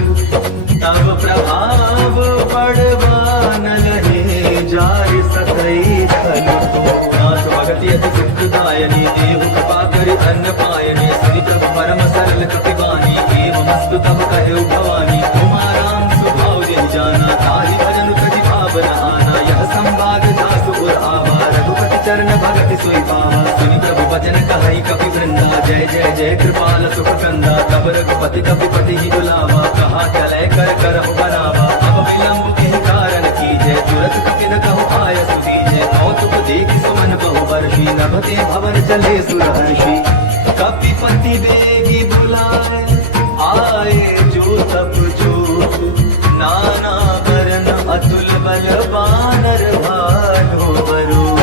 तब प्रभाव पड़वा न लहे, जाय सकई खल को। नाथ भगति अति सुखदायनी, देहु कृपा करि अन्न पायने। सुनि प्रभु परम सरल कपि बानी, एवमस्तु तब कहु भवानी। तुमाराम स्वभाव यहि जाना, ताहि भजन तजि भाव न आना। यह संवाद जासु उर आवा, रघुपति चरण भगति सोई पावा। सुनि प्रभु वचन कहई कपि वृंदा, जय जय जय कृपाल सुख कंदा। तब रघुपति कपिपति ही बुलावा, कहा चलै कर करहु बनावा। अब विलंब के कारण कीजय, तुरत कपि न कहु आय सुधीजय। कौतुक देखि सुमन बहु वर्षी, नभते भवन चले सुरहर्षि। कपिपति बेगी बुलाए, आए जो तप जोत। नाना वरन अतुल बल, बानर भालो बरूप।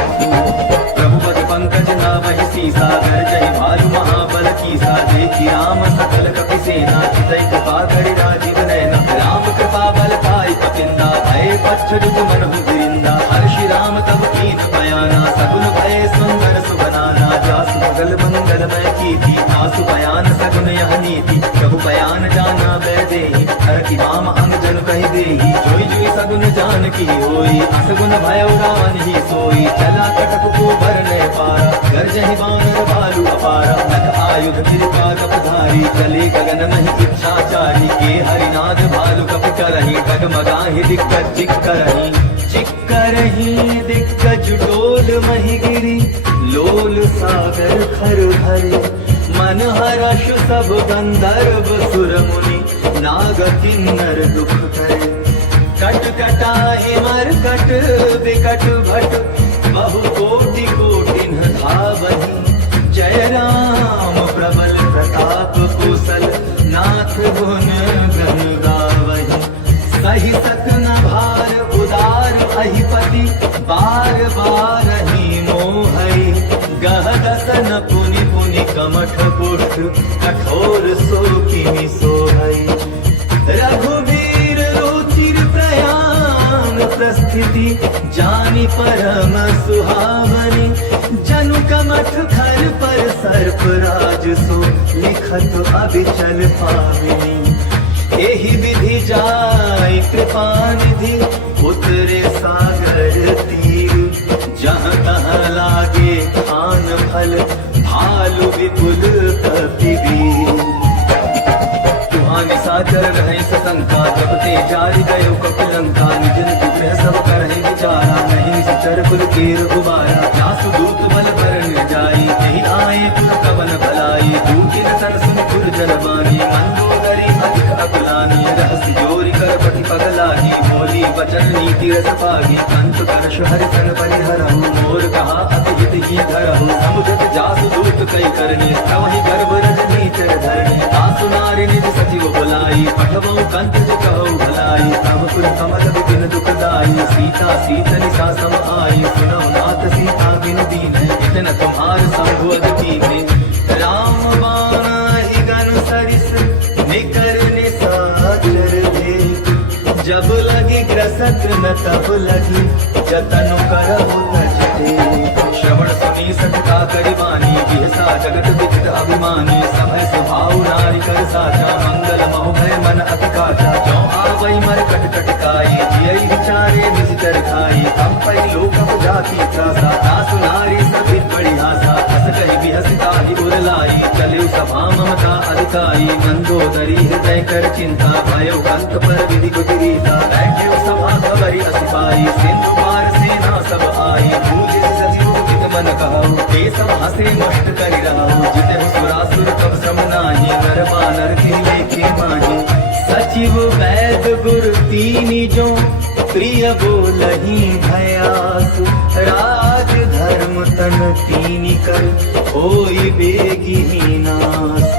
प्रभु पद पंकज नामहि सीसा, गर्जहि भालु महाबल कीसा। देखि राम सकल कपि सेना, चितई कृपा करि राजीव नयना। राम कृपा बल पाई कपिंदा, भय पच्छुत मनहु गिरिंदा। हर्षि राम तब कीन बयाना, सगुन भय सुंदर सुबनाना। जासु बगल मंगलमय कीर्ति, आसु बयान सगुन यह नीति। प्रभु बयान जाना बै देहि, हर की वाम अंग जन कहि देहि। जोई जोई सगुन जान की होई, असगुन भयउ रावण ही सोई। चला कटक को भरने पारा, गर्जहि बानर भालु अपारा। नख आयुध कृपा कपधारी, चले गगन महि इच्छाचारी। के हरिनाथ भालु कपि करहि, डगमगाहि दिक्कत चिक करहि। चिक्करही दिग्गज डोल महिगिरी लोल सागर खर भरे मन हर्ष सब गंधर्व सुर मुनि नाग किन्नर दुख करे कट कटाहि मरकट विकट भट बहु कोटि कोटिन धावहि जय राम प्रबल प्रताप कुशल नाथ गुण गण गावहि सही सकन भार उदार अहिपति बार बार ही मोहई गह दसन पुनि पुनि कमठ पुष्ट कठोर सोकिनि सोहई रघुवीर रुचिर प्रयाण प्रस्थिति जानि परम सुहावनी जनु कमठ खर पर सर्प राज सो लिखत अबिचल पाविनी एहि विधि जाय कृपा निधि उतरे सागर तीर जहाँ तहाँ लागे खान फल भालु विपुल कपिवीर निशाचर रहे सतंका जब ते जारी गयो कपिलंका निज निज गृह सब करहि विचारा नहीं निश्चर कुल कीर गुबारा जासु दूत बल पर जाई तेहि आए पुर कवन भलाई दूतिन सन सुन पुर जन बानी मंदोदरी अधिक अकुलानी रहस्य जोरी कर पति पगलाही बोली वचन नीति रस पागी कंत करश हरि सन परिहरहु मोर कहा अति हित ही धरहु समुझत जासु दूत कई करनी तवहि गर्भ रजनी चर धरणी आसु नारी निज सचिव बुलाई पठवऊ कंत जो कहऊ भलाई तब पुर कमल बिन दुखदाई सीता सीतनि सा सम आई सुनऊ नाथ सीता बिन दीन इतन तुम्हार संभु अगति में राम बाहि गन सरिस निकर निसाचर भेद जब लगी ग्रसत न तब लगी जतनु करहु तजते श्रवण सुनी सतका करिवानी बिहसा जगत विदित अभिमानी समय स्वभाव नारी कर साचा मंगल महु भय मन अति काचा जो आवई मर कट कटकाई जियई विचारे निज तर खाई हम पै लोक जाति त्रासा दासु नारी सभी बड़ी आशा हस कही बिहसिता ही उरलाई चले सभा ममता अधिकाई मंदोदरी हृदय कर चिंता भयो कंत पर विधि कुटिरीता बैठे सभा खबरी असिपाई सिंधु पार सेना सब आई पूज सजीव मन कहु ते सब हसे मस्त करि रहु जिते सुरासुर तब श्रम नाही नर बानर के लेखे माही सचिव वैद गुर तीनि जो प्रिय बोलहि भयास राज धर्म तन तीनि कर होई बेगी नास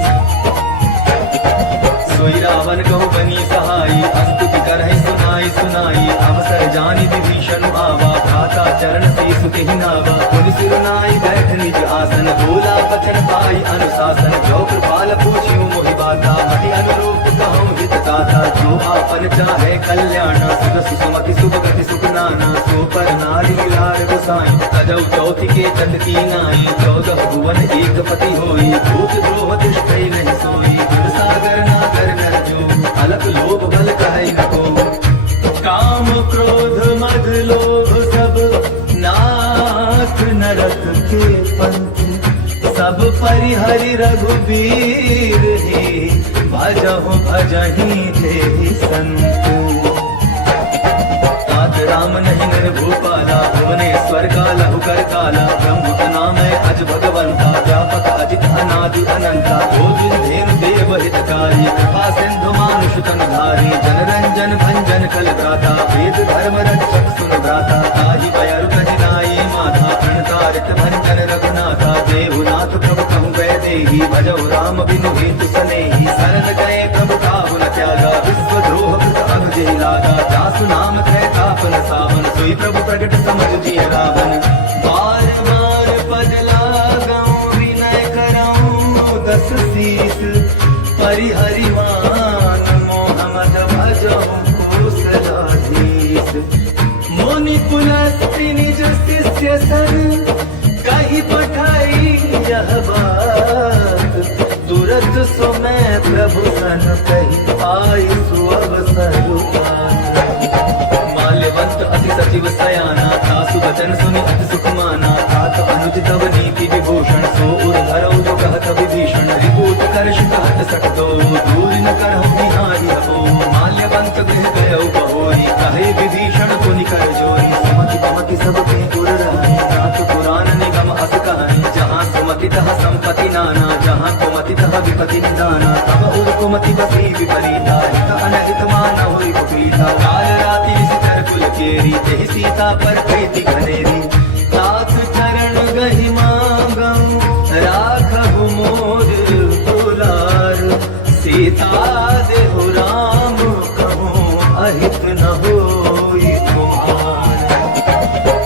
सोई रावण कहु बनी सहाई अस्तुति करहि सुनाई सुनाई अवसर जानि विभीषण आवा भ्राता चरण से सुख ही नावा पुनि सिरनाई बैठ निज आसन बोला बचन पाई अनुशासन जो कृपाल पूछियो मोहि बाता मति अनुरूप कहूँ हित गाथा जो आपन चाहे कल्याण सुख सुमति सुख गति सुख नाना सो पर नारी लार गोसाई तजौ चौथि के चंद तीनाई 14 भुवन एक पति होई भूत द्रोह दुष्ट नहीं सोई गुण सागर नागर नर जो अलग लोभ बल कहै न को काम क्रोध मद लोभ सब नाथ नरक के पंथ सब परिहरि रघुबीर ही भजहु भजहि ते संत तात राम नहीं नर भूपाला भुवनेश्वर का लहु कर काला ब्रह्म अनामय अज भगवंता व्यापक अजित अनादि अनंता भोजन धेनु देव हितकारी कृपा सिंधु मानुष तन धारी जनरंजन भंजन कल भ्राता वेद धर्म रक्षक सुन भ्राता ताहि भयरु कठिनाई माथा प्रणतारित भंजन रघुनाथा देहुनाथ प्रभु कहु वै देहि भजौ राम बिनु हेतु सनेहि शरण गए प्रभु काहु न त्यागा विश्व द्रोह कृत अनुजेहि लागा जासु नाम कै तापन सावन सोई प्रभु प्रगट समझ जिय रावण बार बार पद लागऊं विनय करऊं दस शीस परिहरि मान मोहम्मद भजहु कौशलाधीश मुनि पुलस्त्रि निज शिष्य सन कही पठाई यह बात तुरत सो मैं प्रभु सन कही आई सुअवसर माल्यवंत अति सचिव सयाना तासु वचन सुनि अति सुख माना तात अनुज तव नीति विभूषण सो उर धरऊ जो कहत विभीषण रिपूत करश कहत सठ दो दूर न करहु बिहारी हो माल्यवंत गृह गयऊ बहोरी कहे विभीषण पुनि कर जोरी केरी, तेहि सीता पर प्रीति घनेरी। ताक चरण गहि मांगहु, राखहु मोर दुलार। सीता देहु राम कहूँ, अहित न होई तुम्हार।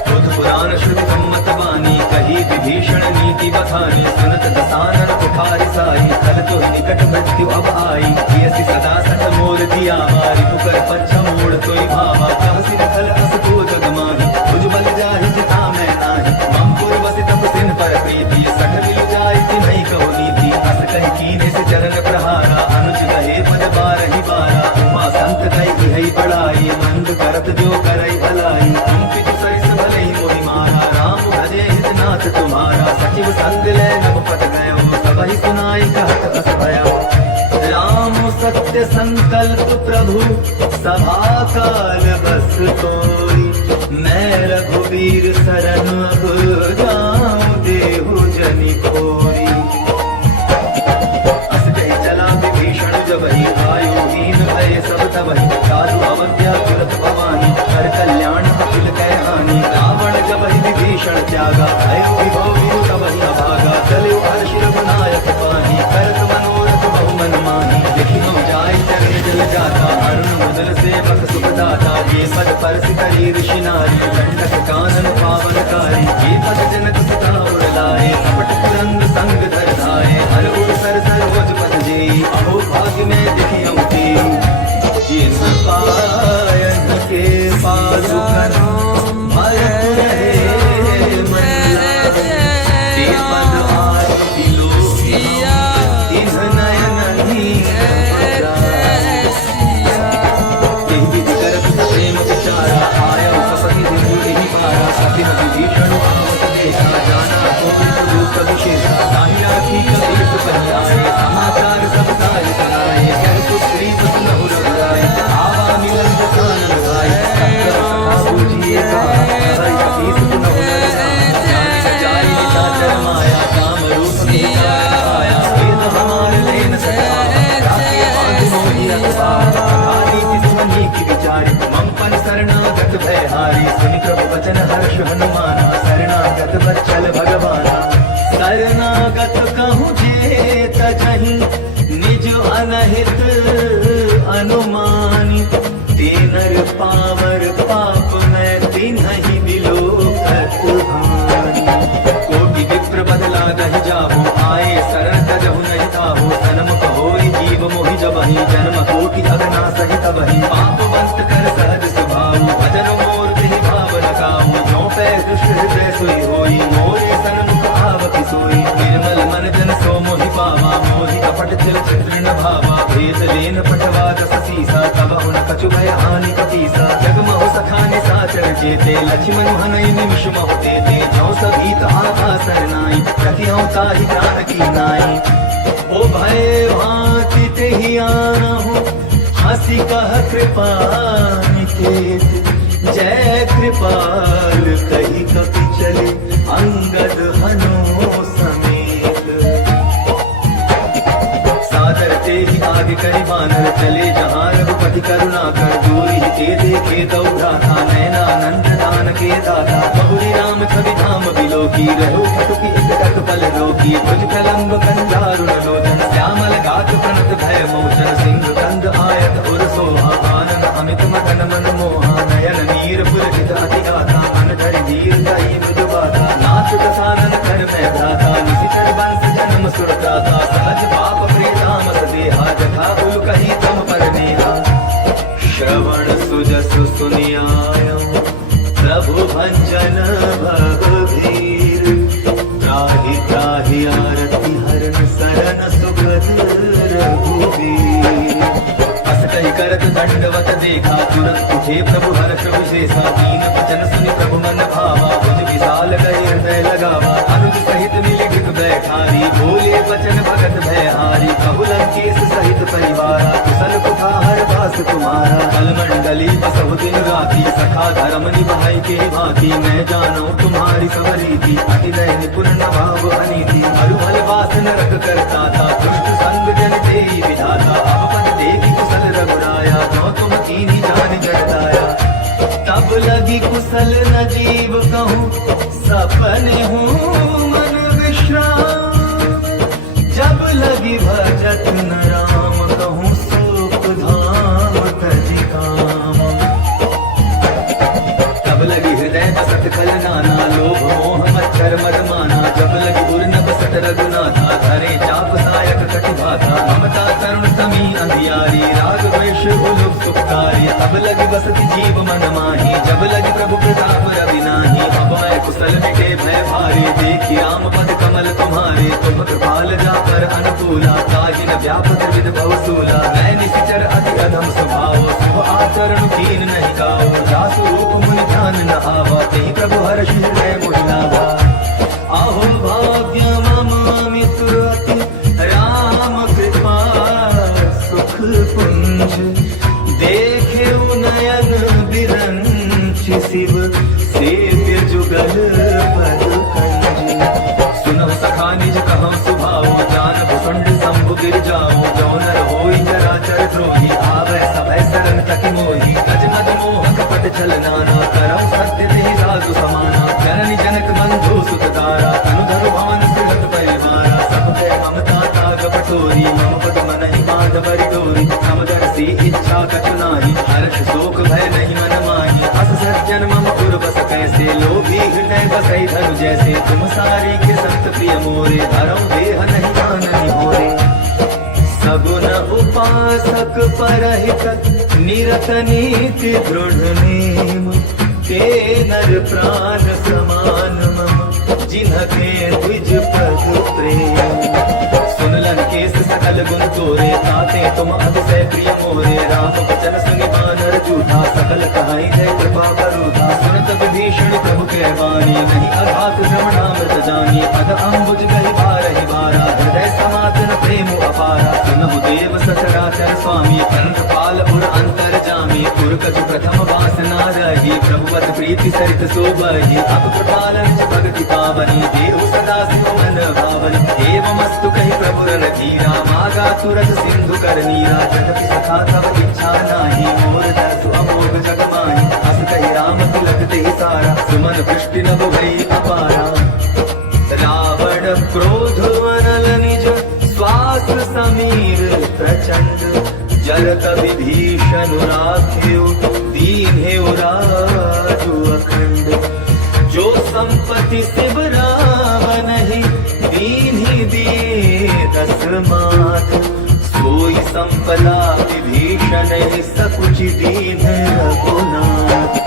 बुध पुराण श्रुति सम्मत वाणी, कही विभीषण नीति बखानी। सुनत दसानन पुखारि साई, खल तो निकट मृत्यु अब आई। कियसि सदा सत मोर दिया मारी, पुकर पच्छ मोड़ तोई भावा। कहसि रखल अस को जग माही, भुज बल जाहि जिता मैं नाही। मम पुर बसि तप सिन पर प्रीति, सठ मिल जाय तिन्है कहो नीति। अस कहि कीन्हे से चरण प्रहारा, अनुज कहे पद बारहि बारा। उमा संत कहि इहै बड़ाई, मंद करत जो करई भलाई। तुम पितु सरिस भले मोहि मारा, राम भजे हित नाथ तुम्हारा। सचिव संग ले नभ पट गयो, सबहि सुनाई कहत अस भयो। राम सत्य संकल्प प्रभु, सभा काल बस तोरी। मैं रघुवीर शरण अब जाऊं, देहु जनि कोरी। अस कहि चला विभीषण जबहि, आयुहीन भय सब तबहि। साधु अवज्ञा तुरत भवानी, कर कल्याण अतुल कै हानि। रावण जबहि विभीषण त्यागा, भयो विभव विनु तबहि अभागा। चलिउ हर्षि रघुनायक पानी, करत मनोरथ बहु मन माही। देखि हम जाय चरण जल जाता, अरुण मुदल सेवक सुख दाता। ये पद परसि करी ऋषि नारी, दंडक कानन पावनकारी। ये पद जनक सुता उर लाए, कपट कुरंग संग धर धाए। हर उर सर सरोज पद जेई, अहो भाग्य में देखि अमुती। ये सपायन के पादुकन, भरत रहे मन लागे। ते पद आरती लोहिया, इह नयन नीर पराए। तेहि विधि करत प्रेम विचारा, आयउ सपति विभूति पारा। सति विभीषण आवत देखा, जाना कोटि रूप विशेषा। ताहि राखी कपीस परियाए, समाचार सब सारि सुनाए। कर सुग्रीव सुनहु रघुराई, आवा मिलन दसानन भाई। सत्तर सखा बूझिए का, हरि कपीस सुनहु रघुराई। जान सचाई निशाचर माया, काम रूप विचार आया। वेद हमार लेन सकाया, राखी बांधु मोहि रखवारा। नीति सुमनि की विचारी, मम पन शरणागत भय हारी। सुनि प्रभु वचन हर्ष हनुमाना, शरणागत बच्चल भगवाना। शरणागत कहूँ जेत जहीं, निज अनहित अनुमानी। तेनर पावर पाप मैं, तिन्हि बिलोकत हानि। कोटि विप्र बदला दहि जाहु, आए शरण तजहु नहीं ताहु। सनमुख होई जीव मोहि जबहि, जन्म कोटि अगना सहित बहि। पापवंत कर सहज स्वभाव, भजन मोर तिहि भाव लगाऊ। जो पै दुष्ट हृदय सोई होई, मोरे सनमुख आवति सोई। निर्मल मन जन सो मोहि पावा, मोहि कपट चिल चित्र न भावा। भेद लेन पटवा दस सीसा, तब उन कछु भय हानि कपीसा। जगमहु सखा निशाचर चेते, लक्ष्मण हनई निमिष महु तेते। जो सभीत आभा सरनाई, प्रति हूँ ताहि प्राण की नाई। ओ भय भांति तेहि आनहु, हंसी कह कृपा निकेत। जय कृपाल कही कपि चले, अंगद हनु समेत। सादर तेहि आगे करि बानर, चले जहाँ रघुपति करुणा कर। दूरि ते देखे तौ भ्राता, नयनानंद दान के दाता। बहुरी राम छवि धाम बिलोकी, रहो खटुकी एक पल रोकी। भुज प्रलंब कंजारुण लोचन, श्यामल गात प्रणत भय मोचन। सिंह कंद आयत उर सोहा, आनंद अमित मदन मन मोहा। नयन नीर पुलकित अति गाथा, मन धरि धीर दई मृदु बाधा। नाथ दसानन कर मैं भ्राता, निशिचर बंस जन्म सुरदाता। सहज पाप प्रेताम सदेहा, जथा उल कही तम पर नेहा। श्रवण सुजसु सुनियाय, प्रभु भंजन भगवीर। त्राहि त्राहि आरति हरन, सरन सुखद रघुवीर। अस कहि करत दंडवत देखा, तुरंत उठे प्रभु हर्ष विशेषा। दीन वचन सुनि प्रभु मन भावा, भुज विशाल गए हृदय लगावा। अनुज सहित मिलि गिख बैठारी, बोले वचन भगत भयहारी। कहु लंकेश सहित परिवारा, कुशल कुठार दास तुम्हारा। कल मंडली बसहु दिन राती, सखा धर्म निभाई के भांति। मैं जानू तुम्हारी सब रीति, अति दय निपुण न भाव अनीति। हरु भल वास नरक करता था, दुष्ट संग जन तेई विधाता। अब पद देखि कुशल रघुराया, जो तुम कीन्ही जान जड़दाया। तब लगी कुशल न जीव कहूँ, सपने हूँ मन विश्राम। जब लगी भजत न राम कहूँ, सुख धाम तजि काम। तब लगी हृदय बसत खल नाना, लोभ मोह मच्छर मद माना। जब लगी उर न बसत रघुनाथा, धरे चाप सायक कटि भाता। ममता तरुण समी अंधियारी, राग द्वेष उलुक सुखकारी। तब लगी बसत जीव मन माही, जब लगी प्रभु प्रताप रवि नाही। अब मैं कुशल मिटे भय भारी, देखी राम पद कमल तुम्हारे। तुम कृपाल जा पर अनुकूला, ताहि न व्यापक विद बहुसूला। मैं निश्चर अति अधम स्वभाव, शुभ आचरण कीन नहीं गाओ। जासु रूप मुनि ध्यान न आवा, तेहि प्रभु हर्षि हृदय मोहि लावा। आहो भाग्य मम मित्र अति, राम कृपा सुख पुंज। देखे नयन बिरंच, शिव सेव्य जुगल पद कंज। सुनहु सखा निज कहम सुभाओ, जान भुसुंड शंभु गिर जाओ। जो नर होई चराचर द्रोही, आवै सभय सरन तकि मोही। गज मद मोह कपट छल नाना, करौ सत्य तेहि साधु समाना। जननी जनक बंधु सुत तारा, अनुधर भवन सुरत परिवारा। सब भय ममता ताग पटोरी, मम पद मनहि बांध बरि डोरी। समदर्शी इच्छा कछु नाही, हर्ष शोक भय नहीं मन माही। अस सज्जन मम उर बस कैसे, लोभी हृदय बसई धनु जैसे। तुम सारी के संत प्रिय मोरे, धरौ देह नहीं मानहि होरे। सगुन उपासक परहित, निरत नीति दृढ़ नेम। ते नर प्राण समान मम, जिन्हते द्विज पद प्रेम। सुन लंकेश सकल गुण तोरे, ताते तुम अतिशय प्रिय मोरे। राम वचन सुनि बानर जूठा, सकल कहाई है कृपा करूथा। सुनत विभीषण प्रभु के वाणी, नहीं अघात श्रवणामृत जानी। पद अम्बुज गहि बारहि बारा, हृदय समातन प्रेम अपारा। सुनहु देव सचराचर स्वामी, पंथ पाल उर अंतर जामी। उर कछु प्रथम वासना रही, प्रभुवत प्रीति सरित सोबही। अब कृपालन भगति पावनी, देहु सदा शिव मन भावनी। एवमस्तु कहि प्रभु रन धीरा, मागा तुरत सिंधु कर नीरा। जगति सखा तब इच्छा नाही, मोर दर्शु अमोघ जग माही। अस कहि राम तिलक तेहि सारा, सुमन वृष्टि नभ भई अपारा। रावण क्रोध अनल निज, श्वास समीर प्रचंड। जलत विभीषण राखेउ, दीन्हेउ राजु अखंड। जो संपत्ति शिव रावनहि, दीन्हि दिए दस मात। सोई संपदा विभीषण, सकुचि दीन रघुनाथ।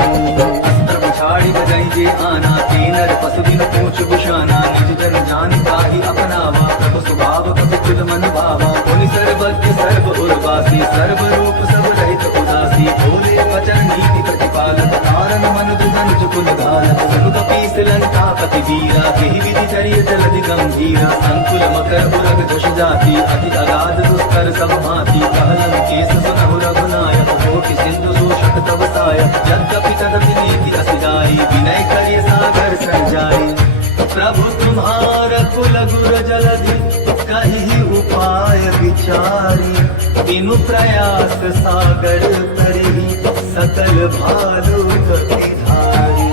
अस्त्र पिछाड़ी बजई जे आना, तेनर पशु बिन पूछ बुशाना। निज जन जानि ताहि अपनावा, प्रभु स्वभाव कपितुल मन भावा। मुनि सर्वज्ञ सर्व उर्वासी, सर्व रूप सब रहित उदासी। भोले वचन नीति प्रतिपालक, कारण मन दुधन चुकुल घालक। सनु कपीस लंकापति वीरा, केहि विधि चरिय जलधि गंभीरा। संकुल मकर उरग झुष जाति, अति अगाध दुष्कर सब भांति। कहलन केस सुनहु रघुनायक, कोटि सिंधु शोषक तव सायक। यद्यपि तदपि नीति अस गाई, विनय करिय सागर संजाई। प्रभु तुम्हार कुल गुर जलधि, कहि उपाय विचारी। बिनु प्रयास सागर तरहि, सकल भालु कपि धारी।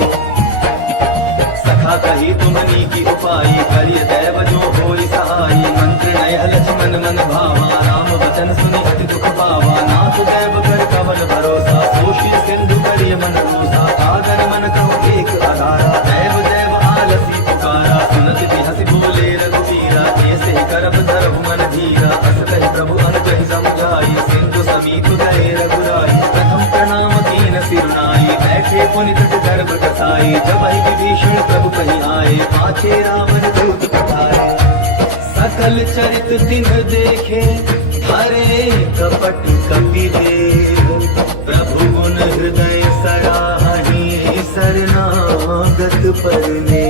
सखा कहि तुम नीति उपाई, करिय दैव जो होई सहाई। मंत्र नय लक्ष्मण मन भावा, राम वचन सुनि अति दुख पावा। नाथ दैव कर कवन भरोसा, सोषिय सिंधु करिय मन रोसा। कागर मन कहो एक आधारा, दैव दैव आलसी पुकारा। सुनत बिहसि बोले रघुवीरा, ऐसे ही करब धरहु मन धीरा। अस कहि प्रभु अनुजहि समुझाई, सिंधु समीप गए रघुराई। प्रथम प्रणाम कीन सिरुनाई, बैठे पुनि तट गर्भ कसाई। जब विभीषण प्रभु कहि आए, पाछे रावण दूत पठाए। सकल चरित तिन्ह देखे, हरे कपट कपि देह। प्रभु गुण हृदय सराहि, शरणागत परने।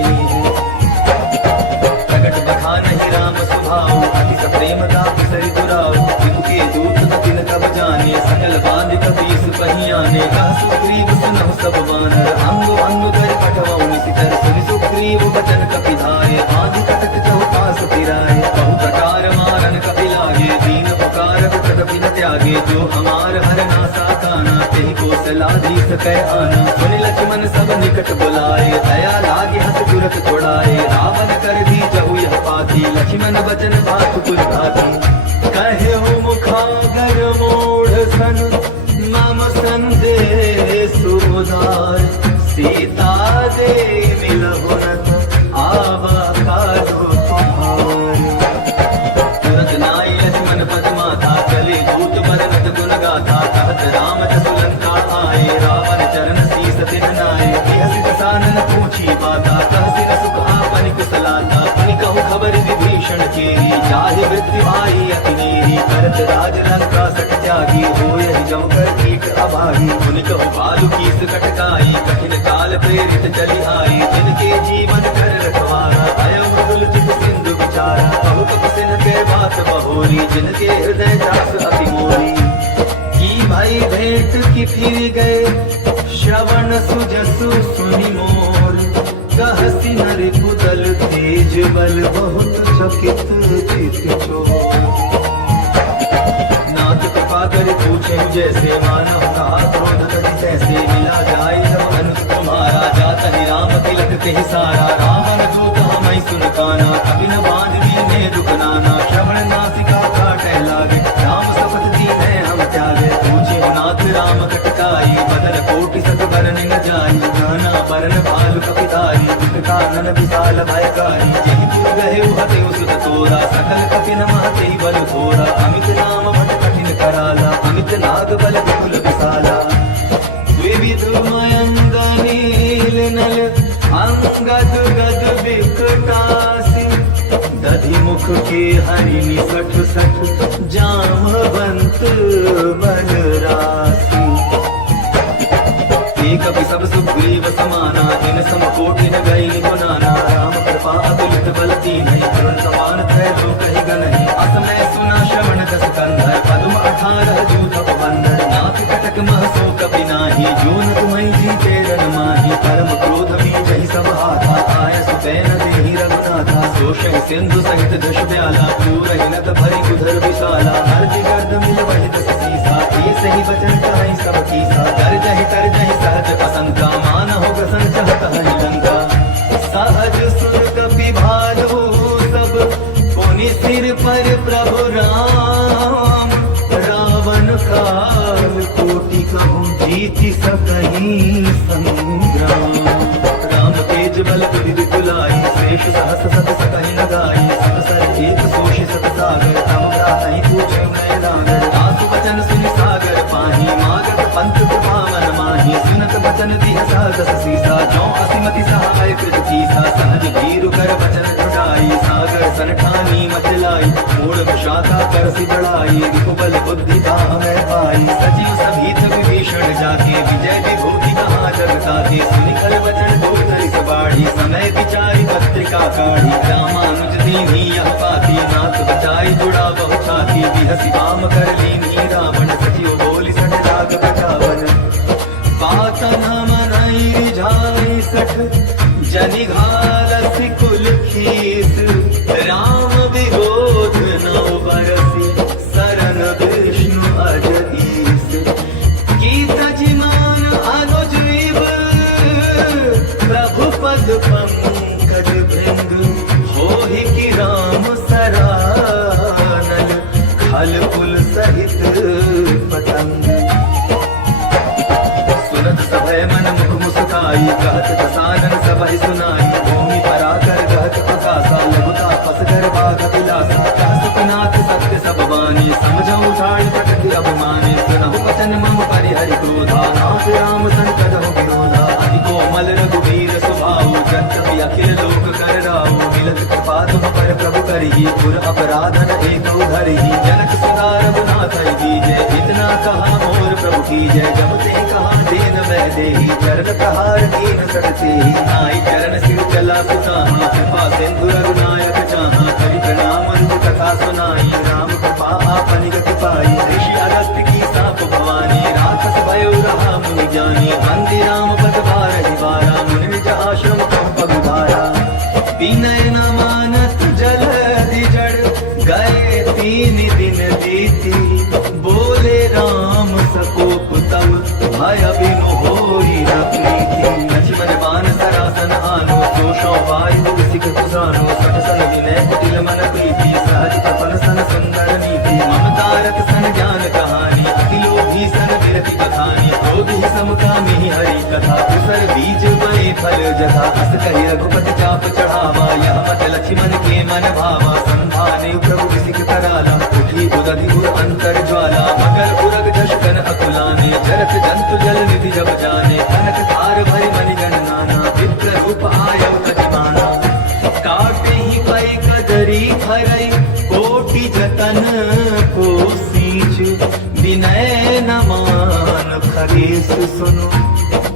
प्रगट बखानहि राम स्वभाव, अति सप्रेम दास सरित राव। विभु के दूत तिन कब जाने, सकल बांध कपीस पहियाने। कह सुग्रीव सुनहु सब वानर, अंग भंग कर पठवौ निशिचर। सुनि सुग्रीव बचन कपि धारे, बांध कटक चौपास फिराए। बहु प्रकार मारन कपि लागे, दीन पुकार कपि न त्यागे। जो हमार हर नासा काना, तेहि को सलाधीस कै आना। सुनि लक्ष्मण निकट बुलाए, दया लागे हस तुरत छुड़ाए, रावण कर दी जहु यह पाती, लक्ष्मण वचन बात कुल भाती। कहे मुखागर मोढ़ सन मम संदेश उदार, सीता दे मिलहु न आवा कालो तुम्हार। तुरत नाई लक्ष्मण पद माथा, चले दूत बरनत गुण गाथा, कहत राम जसु लंका आए, रावण चरण शीस तिन नाए। बिहसित सानन पूछी बाता, कहसिन सुख आपन कुशलाता, पुनि कहु खबर विभीषण केरी, जाहि मृत्यु आई अति नेरी। करत राज लंका सट त्यागी, होय जौ कर कीट अभागी। पुनि कहु बालु कीस कटकाई, कठिन काल प्रेरित चली आई। जिनके जीवन कर रखवारा, अयौ मृदुल चित सिंधु विचारा। कहु कपिसिन के बात बहोरी, जिनके हृदय दास अति मोरी। की भाई भेंट की फिर गए, श्रवण सुजसु सुनि मोर। कहसी नर कुदल तेज बल, बहुत चकित चित चोर। नाथ कृपा कर पूछे जैसे, मानव कहा क्रोध तति तैसे। मिला जाय जब अनुज तुम्हारा, जात ही राम तिलक कहि सारा। रावण दूत हमै सुन काना, कपिन बांध दीने दुख नाना। श्रवण नासिका काटै लागे, राम शपथ दीने हम त्यागे। पूछे नाथ राम कटकाई, बदन कोटि सत बरन न जाई। नाना बरन भालु कपिधारी, दुख कानन विशाल भयकारी। जहि पुर गहे हते सुत तोरा, सकल कपिन महते बल थोरा। अमित नाम भट कठिन कराला, अमित नाग बल विपुल विशाला। विविध मयंग नील नल, अंगद गद विकटासी। दधि मुख के हरि निसठ सठ, जामवंत बल राशि। एक कपि सब सुग्रीव समाना, इन सम कोटि न गई गुनाना। राम कृपा अतुलित बल दीन्हि, करुण समान त्रैलोक ही गनहि। असमय सुना श्रवण दस कंधर, पद्म 18 जूथ बंदर। नाथ कटक महसो कपि नाही, जोन तुम्हि जीते रण माही। परम क्रोध बीजहि सब हाथा, आय सुतैन देहि रघुनाथा। सोषहि सिंधु सहित दश ब्याला, पूरहि नत भरि उधर विशाला। हरदि गर्द मिल वहि दस सीसा, सही वचन कहि सब कीसा। तरजहि तरजहि सहज असंका, मानहु ग्रसन चहत हरि लंका। सहज सुर कपि भालु सब, पुनि सिर पर प्रभु राम। रावण काल कोटि कहूँ, जीति सकहि संग्राम। राम तेज बल बुद्धि विपुलाई, शेष सहस सत सकहि न गाई। सब सर एक सोषि सत सागर, तम भ्रातहि पूछे नय नागर। आसु वचन सुनि सागर पाही, मागत पंथ पावन माही। सुनत वचन दिह सहस सीसा, जौ असिमति सहाय कृत कीसा। सहज वीरु कर वचन जुटाई, सागर सन ठानी मचलाई। मूढ़ शाखा करसि बढ़ाई, रिपुबल बुद्धि दामय पाई। सचिव सभीत विभीषण जाके, विजय विभूति कहा जग ताके। सुनि कर वचन दूतरि सबाढ़ी, समय विचारी पत्रिका काढ़ी। रामानुज दीन्ही यह पाती, नाथ बचाई जुड़ा बहु छाती। बिहसि वाम कर लीन्ही रावण, सचिव बोली सठ लाख 55। बात न मनई रिझाई सठ, जनि घालसि कुल खीस। राम विरोध नौ बरसि, सरन विष्णु अजईस। की तजिमान अनुज विभ, प्रभु पद पंकज भृंग। होहि कि राम सरानल, खल कुल सहित पतंग। सुनत सभय मन मुख मुस्काई, कहत दसानन सबहि सुनाई। भूमि पराकर कहत अकासा, लघुता पसकर बाग विलासा। कह सुखनाथ सत्य सब बानी, समझऊ ठाड़ प्रकृति अभिमानी। सुनहु वचन मम परिहरि क्रोधा, नाथ राम संकट हो विरोधा। अति कोमल रघुवीर स्वभाव, जगत अखिल लोक कर राव। मिलत कृपा तुम पर प्रभु करही, पुर अपराधन एक धरही। जनक सुधा रघुनाथ कीजय, इतना कहा मोर प्रभु कीजय। जब ते कहा देन वह देही, चरण प्रहार दीन सड़ते ही। नाई चरण सिर चला सुताहा, कृपा सिंधु रघुनायक चाहा। कवि प्रणाम रूप कथा सुनाई, राम कृपा आपनि गति पाई। ऋषि अगस्त्य की साप भवानी, राक्षस भयो रहा मुनि ज्ञानी। वंदे राम पद बारहि बारा, मुनि निज आश्रम कहु पगुधारा। विनय न मानत जलधि जड़, गए 3 दिन बीती। बोले राम सकोप तब, भय बिनु होई न प्रीति। लक्ष्मण फल जथा अस कही रघुपति चाप चढ़ावा यह मत लक्ष्मण के मन भावा संधाने प्रभु सिख कराला उठी उदधि अंतर ज्वाला मगर उरग जशकन अकुलाने जरत जंतु जल निधि जब जाने कनक धार भरि मणि गण नाना विप्र रूप आयव कतिमाना काटे ही पै कदरी भरई कोटि जतन को सींच विनय न मान खगेश सुनो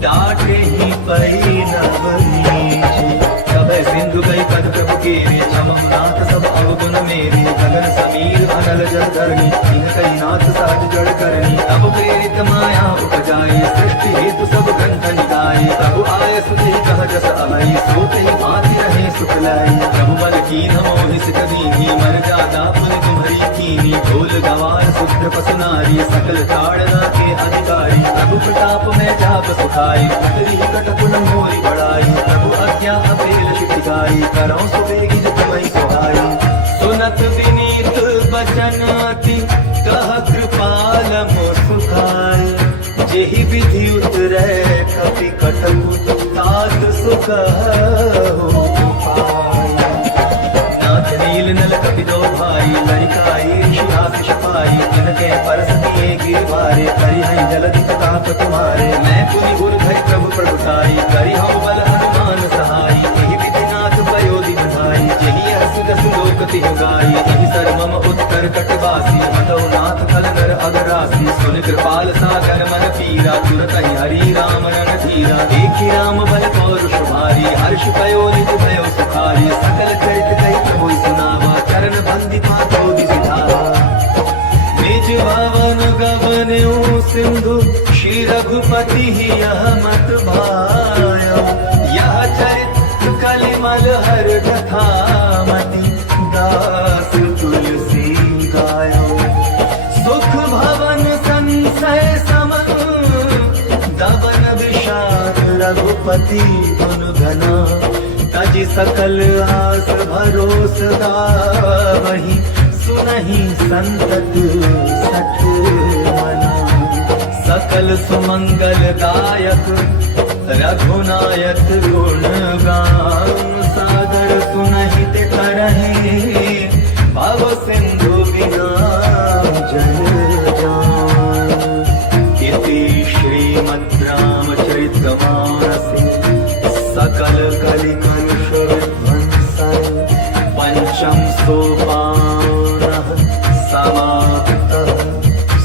डाटे ही पै नवनीच सब सिंधु गई पद प्रभु के रे नाथ सब अवगुण मेरे गगन समीर अनल जल धरणी सिंह कई नाथ सहज जड़ करनी तब प्रेरित माया उपजाई सृष्टि हेतु सब ग्रंथ निगाई प्रभु आय सुधि कह जस आई सो कही भांति रहे सुख लाई प्रभु बल की मोहि सिख दीनी मर जाता पुन तुम्हारी कीनी ढोल गवार शुद्ध पसनारी सकल ताड़ना के अधिकारी प्रभु प्रताप में जाप सुखाई पुत्री कट पुन मोरी बढ़ाई प्रभु आज्ञा अपेल शिखाई करो सुबेगी जतमई सुहाई सुनत विनीत बचन अति कह कृपाल मो सुखाय जेहि विधि उतरै कपि कटकु तात सुख हो नाथ नील नल कपि दो भाई लड़िकाई ऋषिहास छपाई जिनके परस किए गिरवारे करिहै जलधि ताप तुम्हारे मैं पुनि गुर भय प्रभु प्रभुताई करिहौ बल हनुमान सहाई एहि विधि नाथ पयोधि बधाई जेहि हस दस लोक तिहु गाई एहि सर्वम उत्तर कटवासी मतौ नाथ फल नर अगरासी सुन कृपाल सागर मन पीरा तुरत हरि राम रण धीरा देखि राम बल पौरुष भारी हर्ष पयोनिध भयो सुखारी सकल चरित कहि प्रभु सुनावा चरण बंदिता तो दिसिधावा निज भवन गवन्यु सिंधु श्री रघुपति ही यह मत भायो यह चरित कलिमल हर कथा मति दास तुलसी गायो सुख भवन संशय समन दवन विषाद रघुपति गुण घना तज सकल आस भरोस गावहि सुनहि संतत सठ मना सकल सुमंगल दायक रघुनायक गुण गान सागर सुनहि ते तरहि भव सिंधु बिना जल जान इति श्रीमद् रामचरितमानसे सकल कलिकलुष विध्वंसन पंचम सोपानः समाप्तः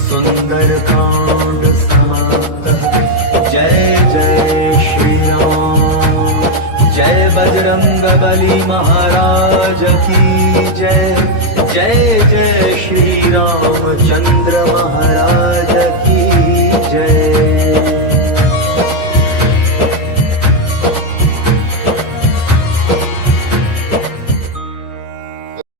सुंदरकांड समाप्तः जय जय श्री राम जय बजरंग बली महाराज की जय जय जय श्री रामचंद्र